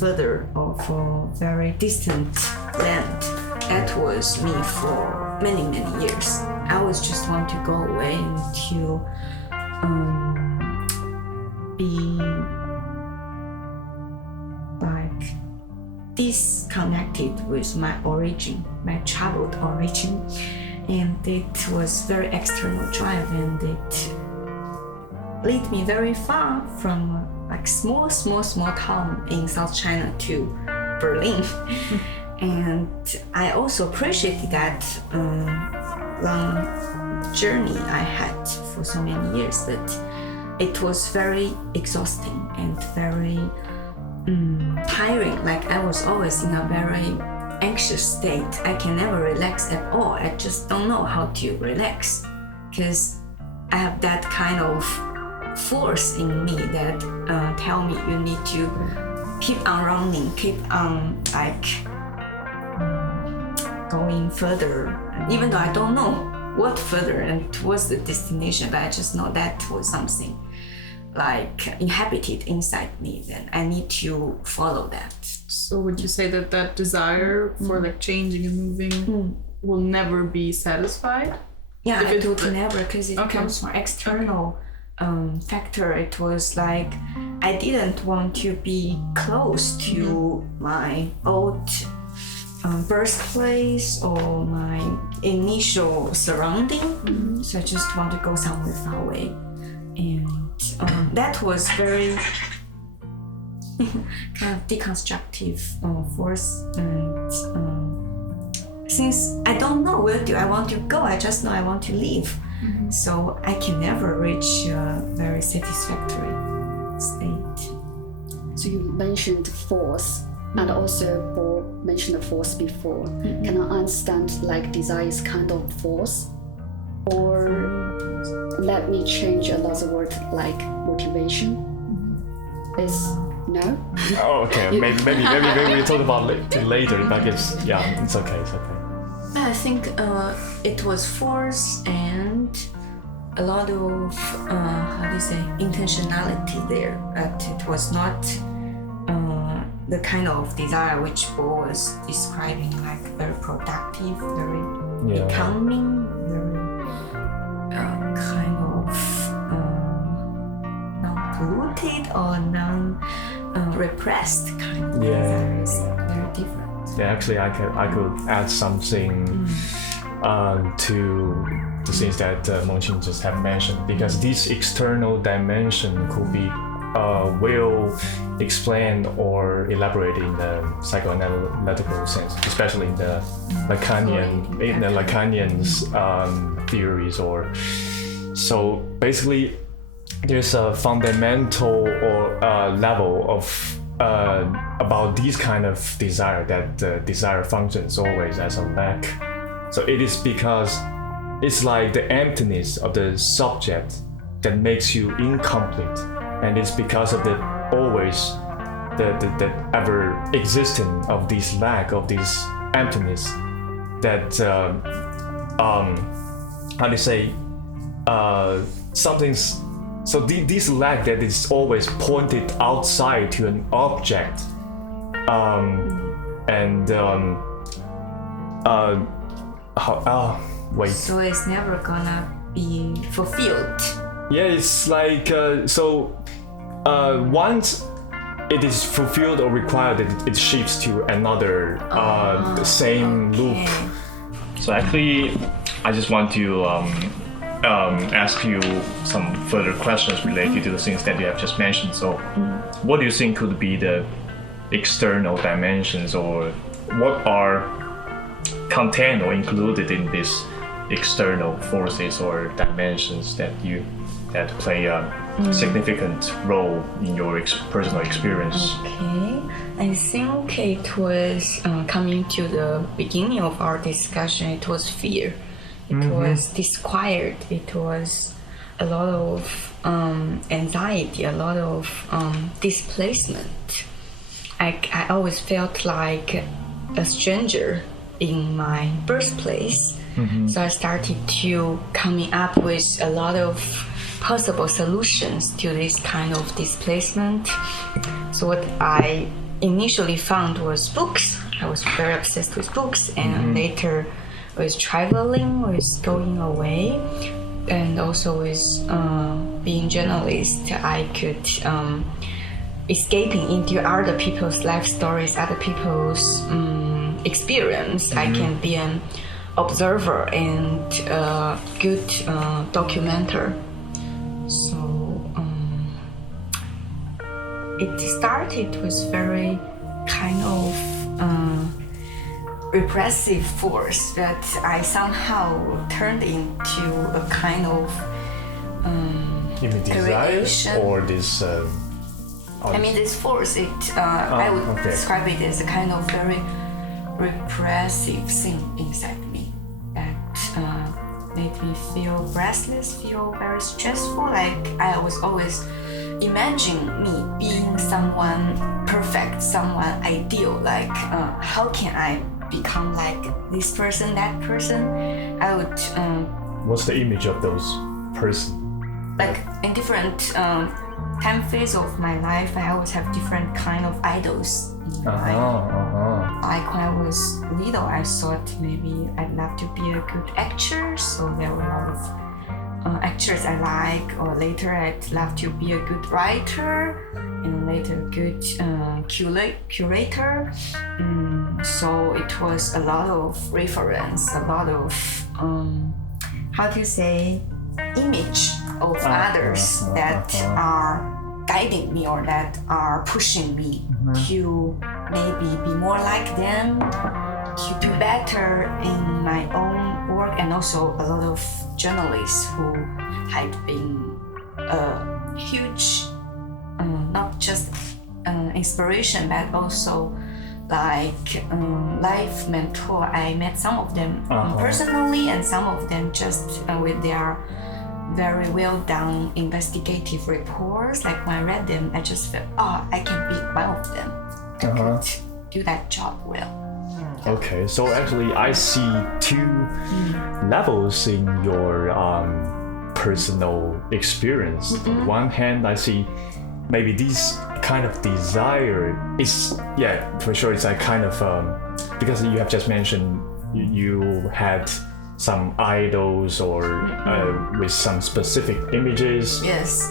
further or for very distant land. That was me for many, many years. I always just want to go away and to be like disconnected with my origin, my childhood origin, and it was very external drive, and it led me very far from like small town in South China to Berlin. And I also appreciated that long journey I had for so many years, that it was very exhausting and very tiring. Like I was always in a very anxious state. I can never relax at all. I just don't know how to relax because I have that kind of force in me that tell me you need to keep on running, keep on like going further, even though I don't know what further and towards the destination, but I just know that was something like inhabited inside me, then I need to follow that. So would you say that that desire for like changing and moving will never be satisfied? Yeah, I do never, because it comes from external factor. It was like I didn't want to be close to my old birthplace or my initial surrounding, so I just want to go somewhere far away, and that was very kind of deconstructive force. And since I don't know where do I want to go, I just know I want to leave, so I can never reach a very satisfactory state. So you mentioned force, and also Bo mentioned the force before. Can I understand like desire is kind of force? Or let me change another word like motivation? Is no? Oh, okay. maybe we talk about it later, but it's okay. I think it was force and a lot of intentionality there, but it was not the kind of desire which Bo was describing, like very productive, very becoming, very kind of non-polluted or non-repressed kind of desire is very different. Yeah, actually, I could add something to the things that Mengqing just have mentioned, because this external dimension could be well explained or elaborated in the psychoanalytical sense, especially in the Lacanian's theories. Or so basically, there's a fundamental or level of about this kind of desire, that desire functions always as a lack. So it is because it's like the emptiness of the subject that makes you incomplete, and it's because of the always the ever existence of this lack, of this emptiness, that how do you say something's. So this lack that is always pointed outside to an object, wait. So it's never gonna be fulfilled. Yeah, it's like once it is fulfilled or required that it shifts to another the same loop. So actually, I just want to ask you some further questions related to the things that you have just mentioned. So, what do you think could be the external dimensions, or what are contained or included in these external forces or dimensions that play a significant role in your personal experience? Okay, I think it was coming to the beginning of our discussion. It was fear. It was disquiet. It was a lot of anxiety, a lot of displacement. I always felt like a stranger in my birthplace. So I started to coming up with a lot of possible solutions to this kind of displacement. So what I initially found was books. I was very obsessed with books, and later with traveling, with going away, and also with being journalist. I could escaping into other people's life stories, other people's experience. I can be an observer and a good documenter. So it started with very kind of repressive force that I somehow turned into a kind of You mean desire or this? I mean, this force. I would describe it as a kind of very repressive thing inside me that made me feel restless, feel very stressful. Like I was always imagining me being someone perfect, someone ideal. Like how can I become like this person, that person? I would. What's the image of those person? Like in different time phase of my life, I always have different kind of idols in my life. Like when I was little, I thought maybe I'd love to be a good actor, so there were a lot of actors I like. Or later, I'd love to be a good writer, and later a good curator. So it was a lot of reference, a lot of how to say, image of others that are guiding me or that are pushing me to maybe be more like them, to do better in my own work. And also a lot of journalists who had been a huge, not just inspiration, but also like life mentor. I met some of them personally, and some of them just with their very well done investigative reports. Like when I read them, I just felt, I can be one of them. I could do that job well. Okay, so actually I see two levels in your personal experience. On one hand, I see maybe this kind of desire is, for sure, it's a kind of, because you have just mentioned you had some idols or with some specific images. Yes.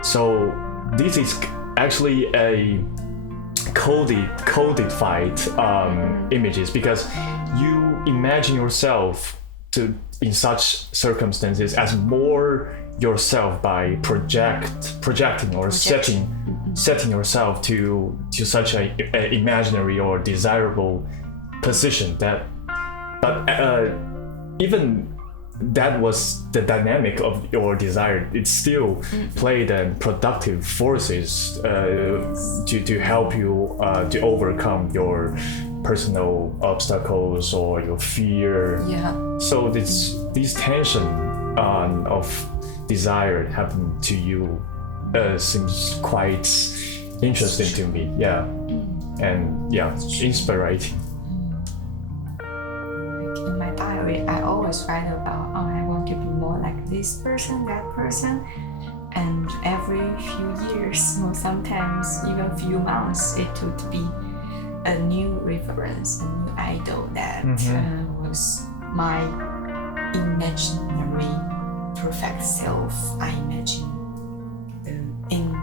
So this is actually a codified images, because you imagine yourself in such circumstances as more yourself by projecting or setting yourself to such a imaginary or desirable position that, but even that was the dynamic of your desire. It still played productive forces to help you to overcome your personal obstacles or your fear. Yeah. So this tension of desire happened to you seems quite interesting to me. Yeah. And inspiring. In my diary, I always write about, I want to be more like this person, that person. And every few years, or sometimes even few months, it would be a new reference, a new idol that was my imaginary perfect self. I imagine in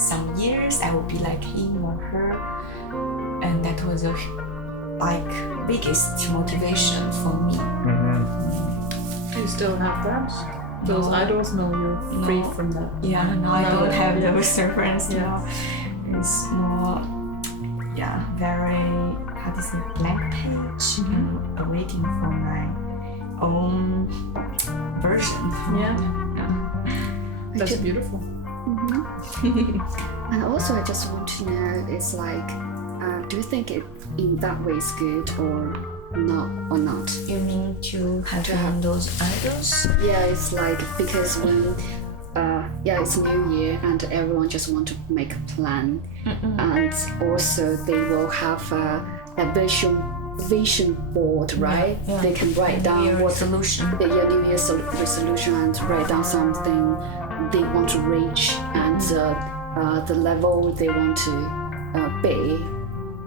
some years I will be like him or her, and that was a biggest motivation for me. You still have that? Those idols? No, you're free from that. Yeah, no, I don't have Yeah. those reference. Yeah. No, it's more, very blank page, awaiting for my own version. Yeah. That's beautiful. And also, I just want to know, it's like, do you think it in that way is good or not? You mean to have those idols? Yeah, it's like because when it's New Year and everyone just want to make a plan, and also they will have a vision board, right? Yeah. They can write down New Year what resolution. the New Year's resolution and write down something they want to reach and the level they want to be.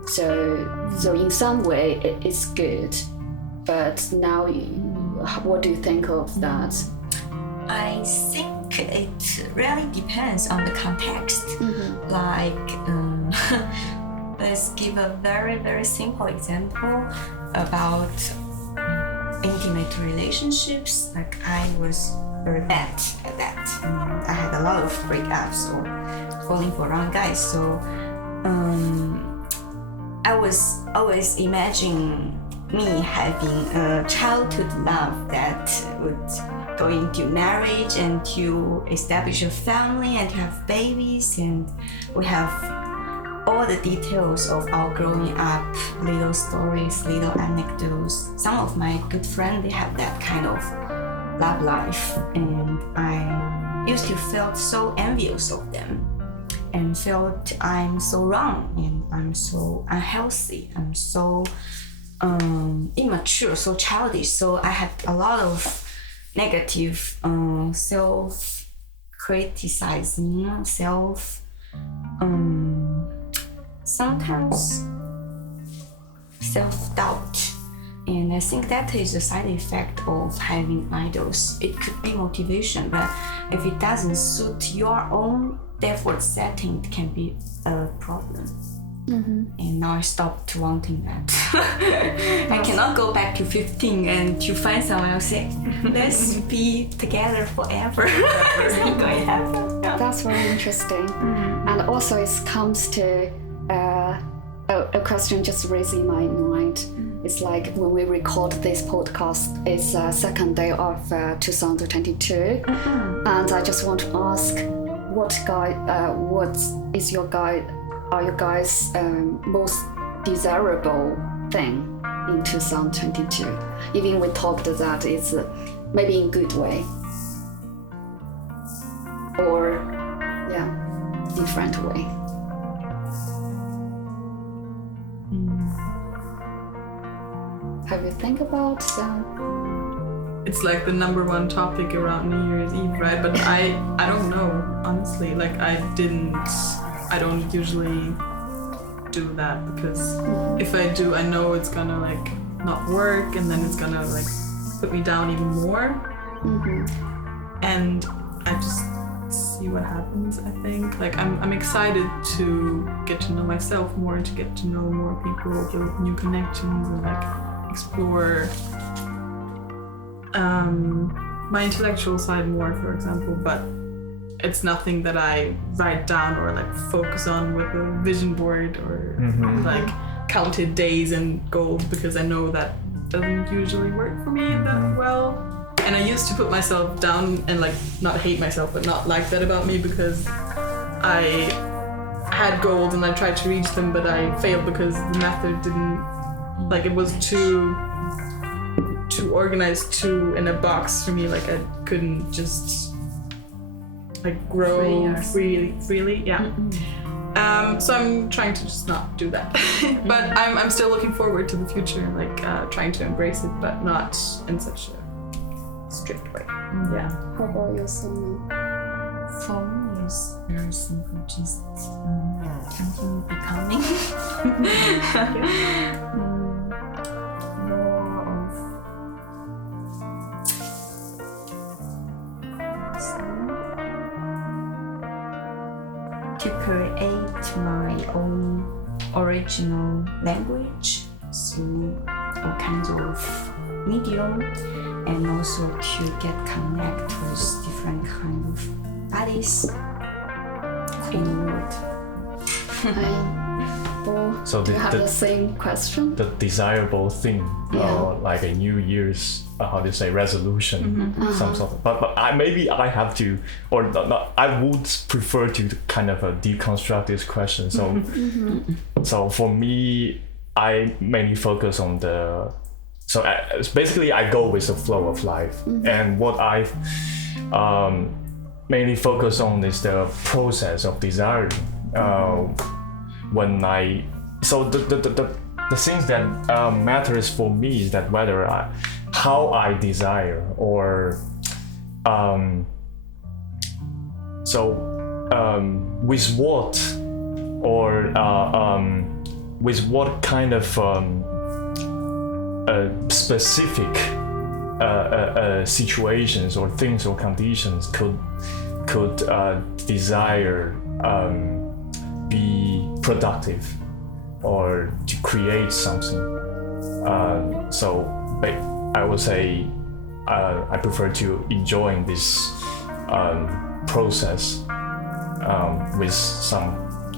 So in some way it's good, but now what do you think of that? I think it really depends on the context. Like, let's give a very, very simple example about intimate relationships. Like, I was very bad at that. I had a lot of breakups or falling for wrong guys. So I was always imagining me having a childhood love that would go into marriage and to establish a family and to have babies, and we have all the details of our growing up, little stories, little anecdotes. Some of my good friends, they have that kind of love life, and I used to feel so envious of them and felt I'm so wrong and I'm so unhealthy, I'm so immature, so childish. So I had a lot of negative self-criticizing, sometimes self-doubt. And I think that is a side effect of having idols. It could be motivation, but if it doesn't suit your own default setting, it can be a problem. And now I stopped wanting that. I cannot go back to 15 and to find someone else say, let's be together forever. It's not going to happen. Yeah. That's very interesting. And also it comes to a question just raised in my mind. It's like when we record this podcast, it's second day of 2022. And I just want to ask, what is your guide? Are you guys most desirable thing in 2022? Even we talked that it's maybe in good way or different way. Have you think about that? It's like the number one topic around New Year's Eve, right? But I don't know, honestly. Like I don't usually do that because if I do, I know it's gonna like not work, and then it's gonna like put me down even more. And I just see what happens. I think like I'm excited to get to know myself more, to get to know more people, build new connections, and like explore my intellectual side more, for example. But it's nothing that I write down or like focus on with a vision board or like counted days and goals, because I know that doesn't usually work for me that well. And I used to put myself down and like not hate myself, but not like that about me, because I had goals and I tried to reach them, but I failed because the method didn't, like it was too organized, too in a box for me. Like I couldn't just like grow freely. Yeah. So I'm trying to just not do that. But I'm still looking forward to the future, like trying to embrace it, but not in such a strict way. Yeah. How about you, Somer? For me, it's very simple, just continue becoming. More of to original language through all kinds of medium, and also to get connect with different kind of bodies in the world. So do you have the same question? The desirable thing, like a New Year's, how do you say, resolution, some sort of. But maybe I have to, or not, I would prefer to kind of deconstruct this question. So, so for me, I mainly focus on the. So basically, I go with the flow of life, and what I mainly focus on is the process of desiring. When I, so the things that matters for me is that whether how I desire, or with what, or with what kind of specific situations or things or conditions could desire be productive or to create something. So I would say I prefer to enjoying this process with some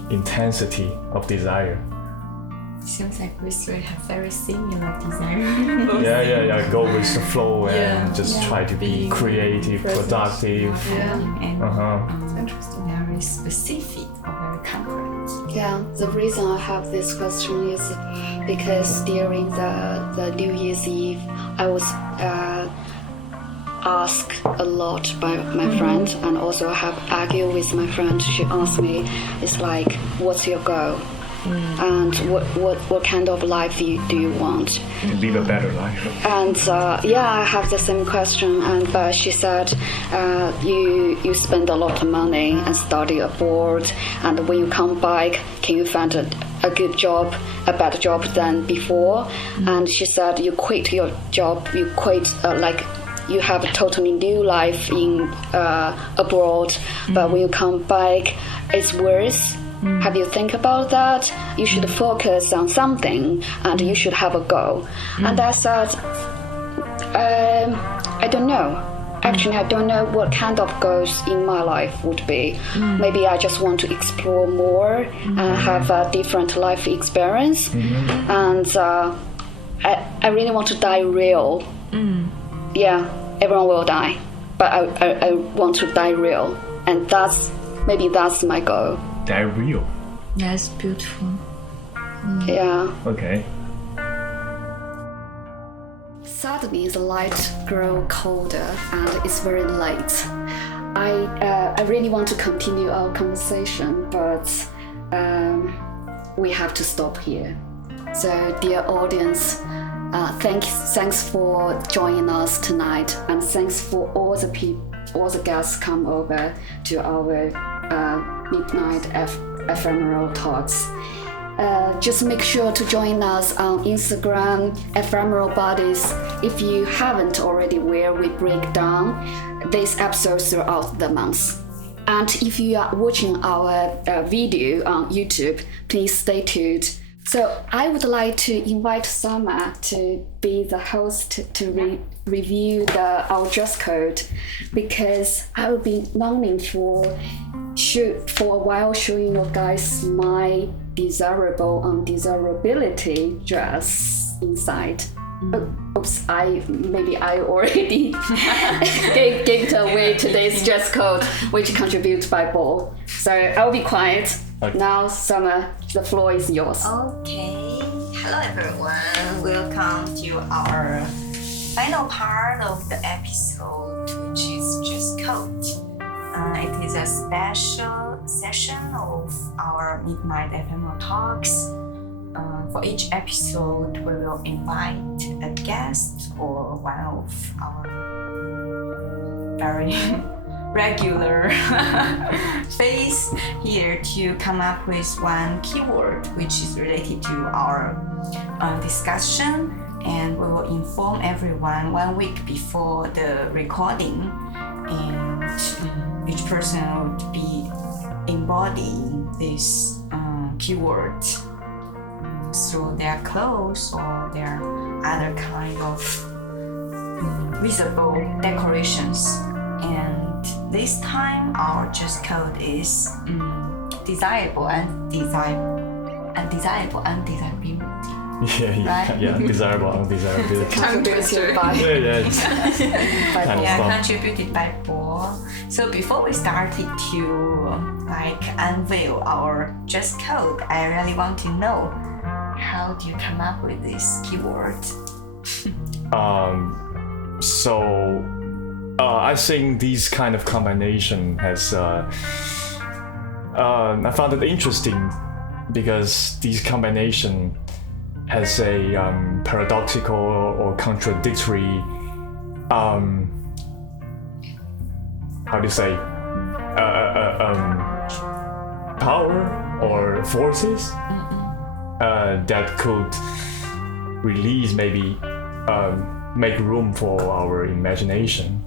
intensity of desire. Seems like we three have very similar desire. Yeah. Go with the flow and just try to be creative, productive. And interesting. Very specific or very concrete. Yeah, the reason I have this question is because during the New Year's Eve, I was asked a lot by my friend, and also I have argued with my friend. She asked me, it's like, what's your goal? And what kind of life do you want? To live a better life. And I have the same question. But she said, you spend a lot of money and study abroad, and when you come back, can you find a good job, a better job than before? And she said, you quit your job, you quit you have a totally new life in abroad, but when you come back, it's worse. Have you think about that? You should focus on something, and you should have a goal. And I said, I don't know. Actually, I don't know what kind of goals in my life would be. Maybe I just want to explore more and have a different life experience. And I really want to die real. Yeah, everyone will die, but I want to die real, and maybe that's my goal. Die real. That's beautiful. Yeah. Okay. Suddenly the light grows colder and it's very late. I really want to continue our conversation, but we have to stop here. So, dear audience, thanks for joining us tonight, and thanks for all the guests come over to our midnight ephemeral talks. Just make sure to join us on Instagram, Ephemeral Bodies, if you haven't already, where we break down these episodes throughout the month. And if you are watching our video on YouTube, please stay tuned. So I would like to invite Somer to be the host to review our dress code, because I will be longing for a while showing you guys my desirable undesirability dress inside. Oops, I already gave it away today's dress code, which contributes by Bo. So I'll be quiet. Okay. Now, Somer, the floor is yours. Okay. Hello everyone. Welcome to our final part of the episode, which is dress code. It is a special session of our Midnight Ephemeral Talks. For each episode, we will invite a guest or one of our very regular face here to come up with one keyword which is related to our discussion, and we will inform everyone 1 week before the recording, and each person would be embodying this keyword through their clothes or their other kind of visible decorations. And this time our dress code is desirable and undesirability. Yeah, desirable, undesirability. Contributed by Contributed by Bo. So before we started to unveil our dress code, I really want to know, how do you come up with this keyword? I think this kind of combination has I found it interesting because this combination has a paradoxical or contradictory how do you say power or forces that could release, maybe make room for our imagination.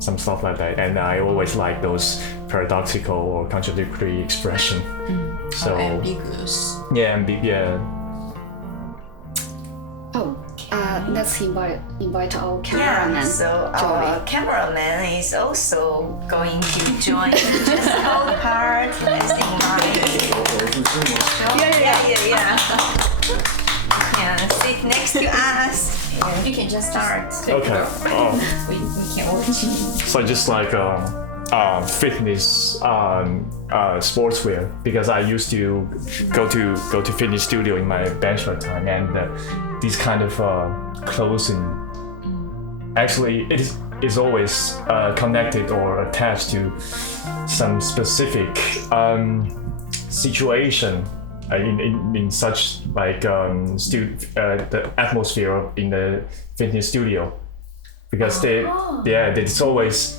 Some stuff like that, and I always like those paradoxical or contradictory expression. So ambiguous. Yeah. Let's invite our cameraman. So our cameraman is also going to join the dress code part. Let's invite. Yeah. You can sit next to us. And you can just start. Okay. We can watch. So just like fitness sportswear, because I used to go to fitness studio in my bachelor time, and these kind of clothing actually it is always connected or attached to some specific situation in such the atmosphere in the fitness studio, because it's always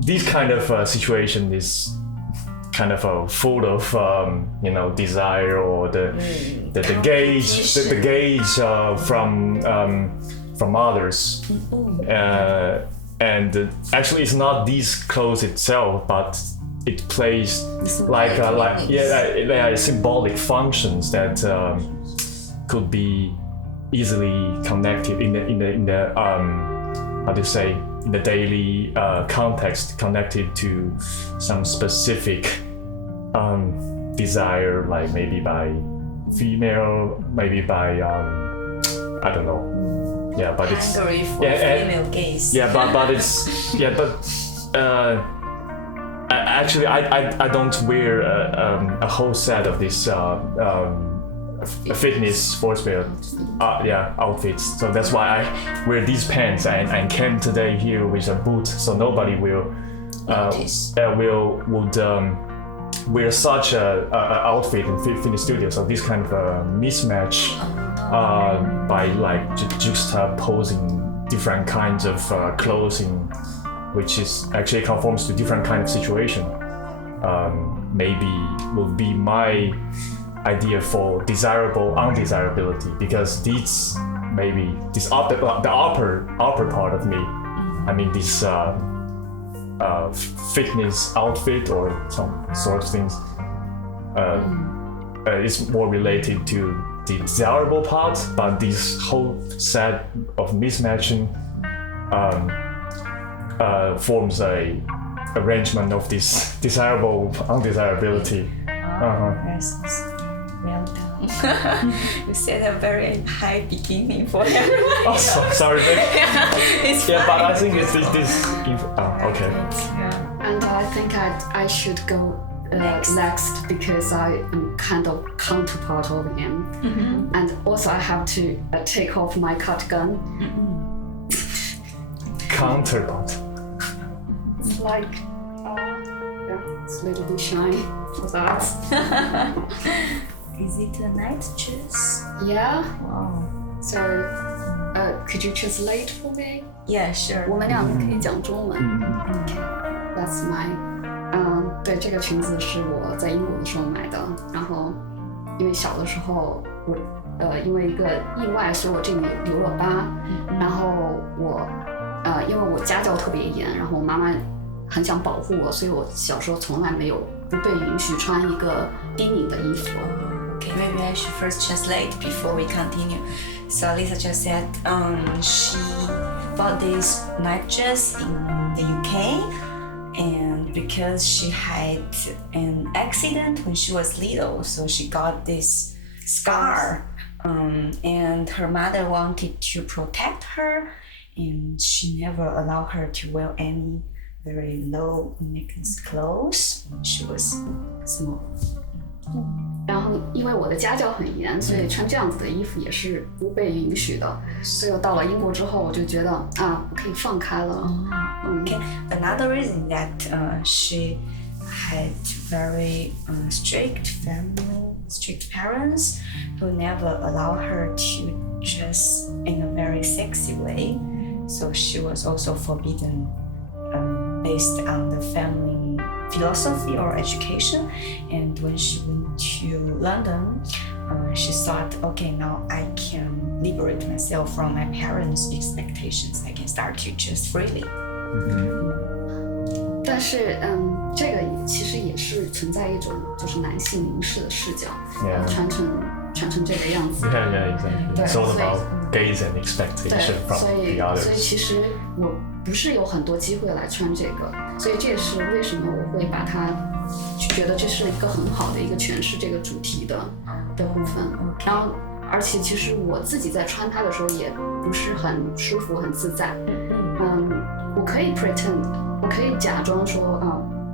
this kind of situation is kind of full of desire or the gauge from others, and actually it's not these clothes itself, but it plays symbolic functions that could be easily connected in the how do you say, in the daily context, connected to some specific desire, like maybe by female, maybe by I don't know. Yeah, but it's hungry for female gaze. Actually, I don't wear a whole set of this fitness sportswear outfits. So that's why I wear these pants and came today here with a boot, so nobody will would wear such a outfit in fitness studio. So this kind of mismatch by juxtaposing different kinds of clothing, which is actually conforms to different kind of situation, maybe will be my idea for desirable undesirability, because this maybe the upper part of me, I mean this fitness outfit or some sort of things is more related to the desirable part, but this whole set of mismatching forms a arrangement of this desirable undesirability. Yes. Well done. You set a very high beginning for everyone. Oh, sorry. It's fine. But I think it's this. Okay. Yeah. And I think I should go next because I am kind of counterpart of him. Mm-hmm. And also I have to take off my cardigan. Counterpart. It's like, it's a little bit shiny for that. Is it a night dress? Yeah. Wow. So, could you translate for me? Yeah, sure. 我们两个可以讲中文。Okay, that's my. 对，这个裙子是我在英国的时候买的，然后因为小的时候我因为一个意外，所以我这里留了疤，然后我因为我家教特别严，然后我妈妈很想保护我，所以我小时候从来没有不被允许穿一个低领的衣服。Okay, maybe I should first translate before we continue. So Alyssa just said she bought this night dress in the UK, and because she had an accident when she was little, so she got this scar. And her mother wanted to protect her, and she never allowed her to wear any very low necklace clothes when she was small. 然后因为我的家教很严，所以穿这样子的衣服也是不被允许的。所以我到了英国之后，我就觉得我可以放开了。Okay. Another reason that she had very strict parents who never allowed her to dress in a very sexy way. So she was also forbidden based on the family philosophy or education. And when she went to London, she thought, okay, now I can liberate myself from my parents' expectations. I can start to dress freely. 但是这个其实也是存在一种就是男性凝视的视角，穿成这个样子。Yeah, exactly. It's all about gaze and expectation from the others. 所以其实我不是有很多机会来穿这个，所以这也是为什么我会把它觉得这是一个很好的一个诠释这个主题的部分。然后而且其实我自己在穿它的时候也不是很舒服很自在。我可以 pretend， 我可以假装说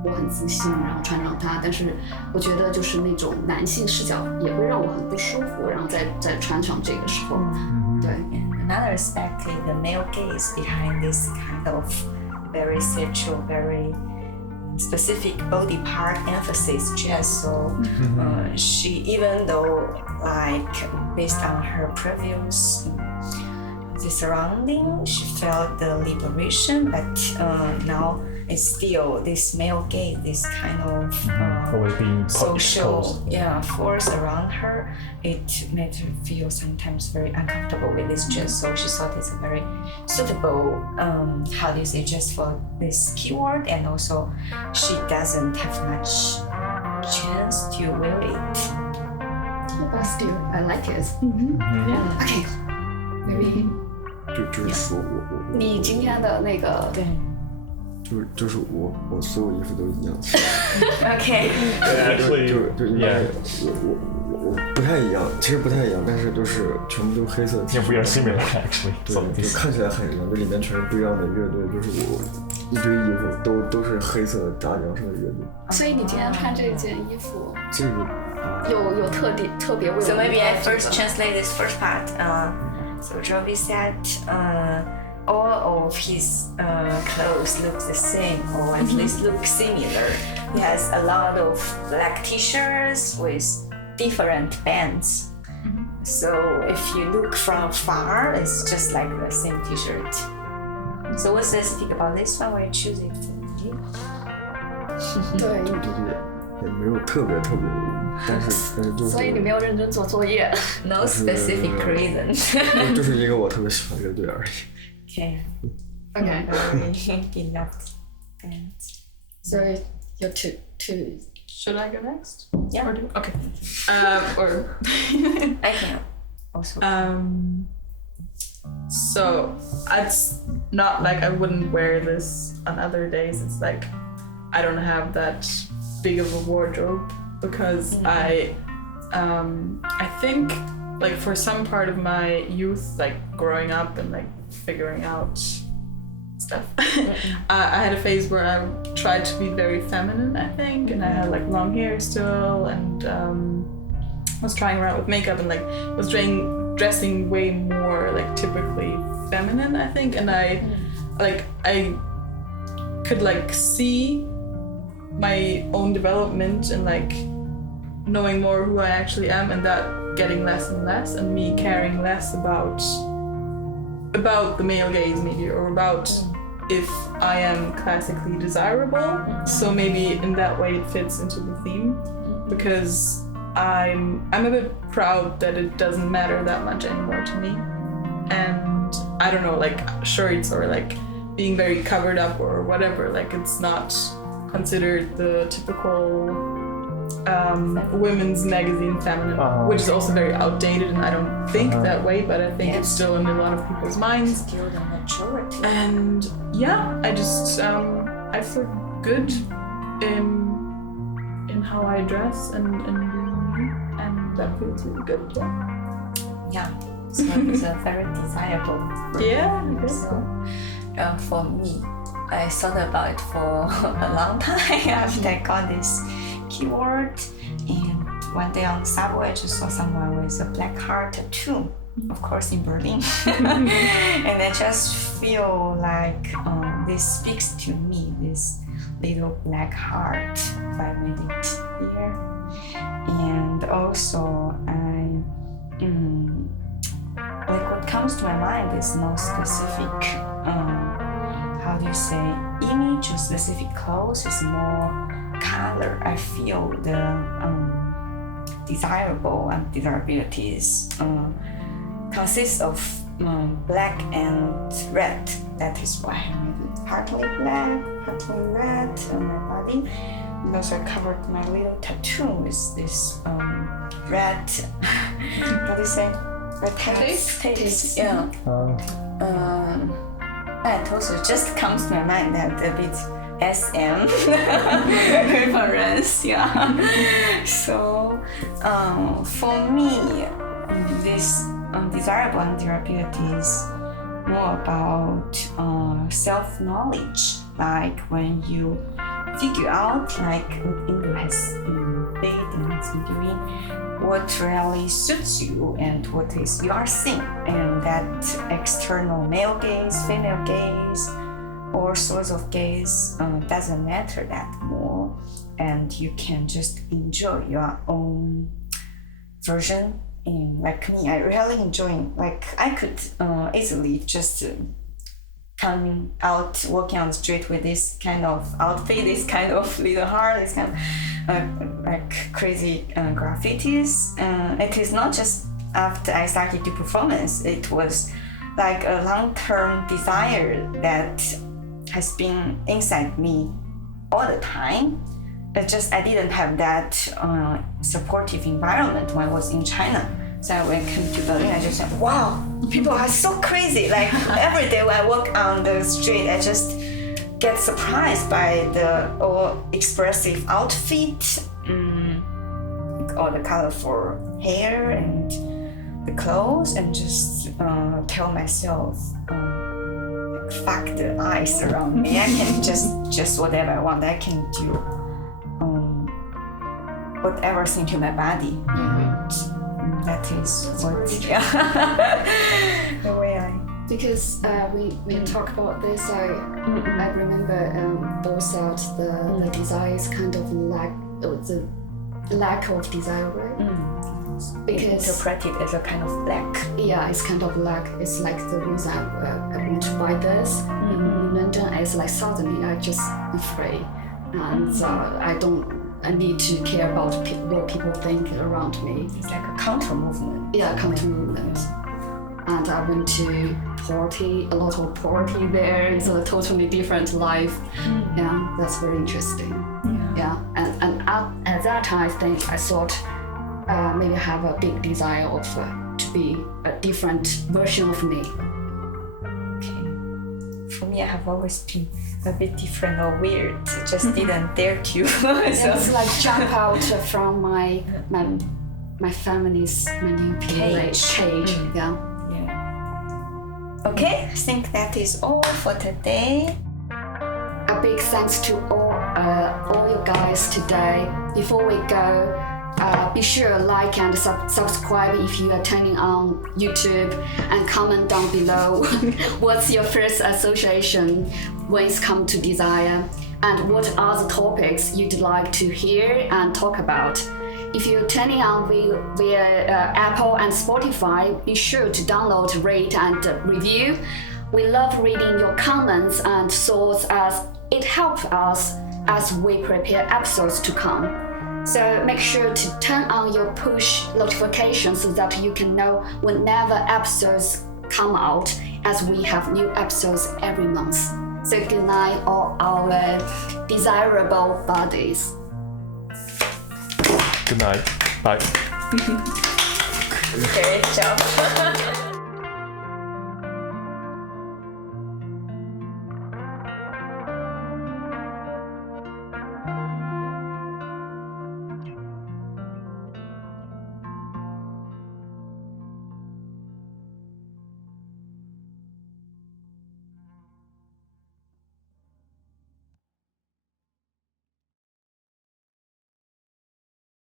我很自信，然后穿上它，但是我觉得就是那种男性视角也会让我很不舒服，然后再穿上这个时候，对。Another aspect is the male gaze behind this kind of very sexual, very specific body part emphasis dress. So she, even though like based on her previous the surrounding, she felt the liberation, but now it's still this male gaze, this kind of always being social force around her. It made her feel sometimes very uncomfortable with this dress. So she thought it's a very suitable, how do you say, dress for this keyword, and also she doesn't have much chance to wear it. But still, I like it. Yeah. Okay. Maybe. 就是说我你今天的那个对，就是我所有衣服都一样。Okay. 就应该我不太一样，其实不太一样，但是就是全部都黑色。Yeah, we are similar actually. 对，就看起来很一样，这里面全是不一样的乐队，就是我一堆衣服都是黑色的大洋上的乐队。所以你今天穿这件衣服，这个有特别为我。So maybe I first translate this first part. So Jovi said all of his clothes look the same, or at least look similar. He has a lot of black t-shirts with different bands. So if you look from far, it's just like the same t-shirt. So what's specific about this one? Why you choose it for you? 对，也没有特别，但是就是。所以你没有认真做作业。No specific reason. 就是一个我特别喜欢乐队而已。Okay. Okay. Enough. And So you're two. Should I go next? Yeah. Or do okay. Or I can also. So it's not like I wouldn't wear this on other days. It's like I don't have that big of a wardrobe because I think like for some part of my youth, like growing up and like figuring out stuff, I had a phase where I tried to be very feminine, I think, and I had like long hair still, and was trying around with makeup and like was dressing way more like typically feminine, I think, and I could like see my own development and like knowing more who I actually am, and that getting less and less, and me caring less about the male gaze maybe, or about if I am classically desirable. So maybe in that way it fits into the theme, because I'm a bit proud that it doesn't matter that much anymore to me. And I don't know, like shirts or like being very covered up or whatever, like it's not considered the typical women's magazine Feminine, which is also very outdated, and I don't think that way, but I think it's still in a lot of people's minds. Skill and maturity. And yeah, I just I feel good in how I dress and that feels really good. Yeah. So it's a very desirable. Yeah, I guess so. For me, I thought about it for a long time after I got this keyword. And one day on the subway, I just saw someone with a black heart tattoo, of course in Berlin. And I just feel like this speaks to me, this little black heart, if I made it here. And also, like what comes to my mind is no specific, how do you say, image or specific clothes, is more color. I feel the desirable and desirabilities consists of black and red. That is why I made it partly black, partly red on my body. And also I covered my little tattoo with this red, how do you say? Red tapes. Yeah. And also it just comes to my mind that a bit SM reference, yeah. So for me, this desirable and desirability is more about self-knowledge. Like when you figure out, like Indu has been and has been doing, what really suits you and what is your thing, and that external male gaze, female gaze, all sorts of gaze doesn't matter that more, and you can just enjoy your own version. And like me, I really enjoy, like I could easily just coming out, walking on the street with this kind of outfit, this kind of little heart, this kind of like crazy graffitis. It is not just after I started the performance, it was like a long-term desire that has been inside me all the time. But just I didn't have that supportive environment when I was in China. So when I came to Berlin, I just said, wow, people are so crazy. Like every day when I walk on the street, I just get surprised by the all expressive outfit, all the colorful hair and the clothes, and just tell myself, like, fuck the eyes around me. I can just whatever I want. I can do whatever thing to my body. That is what, the way I. Because we talk about this, I remember Bo said the desire is kind of the lack of desire, right? Because interpreted as a kind of lack. Yeah, it's kind of lack. It's like the reason I want to buy this in London. It's like suddenly I just afraid, and I need to care about what people think around me. It's like a counter movement. Yeah, counter movement. And I went to a lot of party there. It's a totally different life. Yeah, that's very interesting. Yeah, and at that time, I thought maybe I have a big desire of to be a different version of me. Okay. For me, I have always been a bit different or weird. I just didn't dare to. So it's like jump out from my family's cage. Yeah. Okay, I think that is all for today. A big thanks to all you guys today. Before we go, be sure to like and subscribe if you are turning on YouTube, and comment down below what's your first association when it comes to desire, and what are the topics you'd like to hear and talk about. If you're turning on via Apple and Spotify, be sure to download, rate, and review. We love reading your comments and thoughts, as it helps us as we prepare episodes to come. So make sure to turn on your push notifications so that you can know whenever episodes come out, as we have new episodes every month. So good night, all our desirable bodies. Good night. Bye. Great job.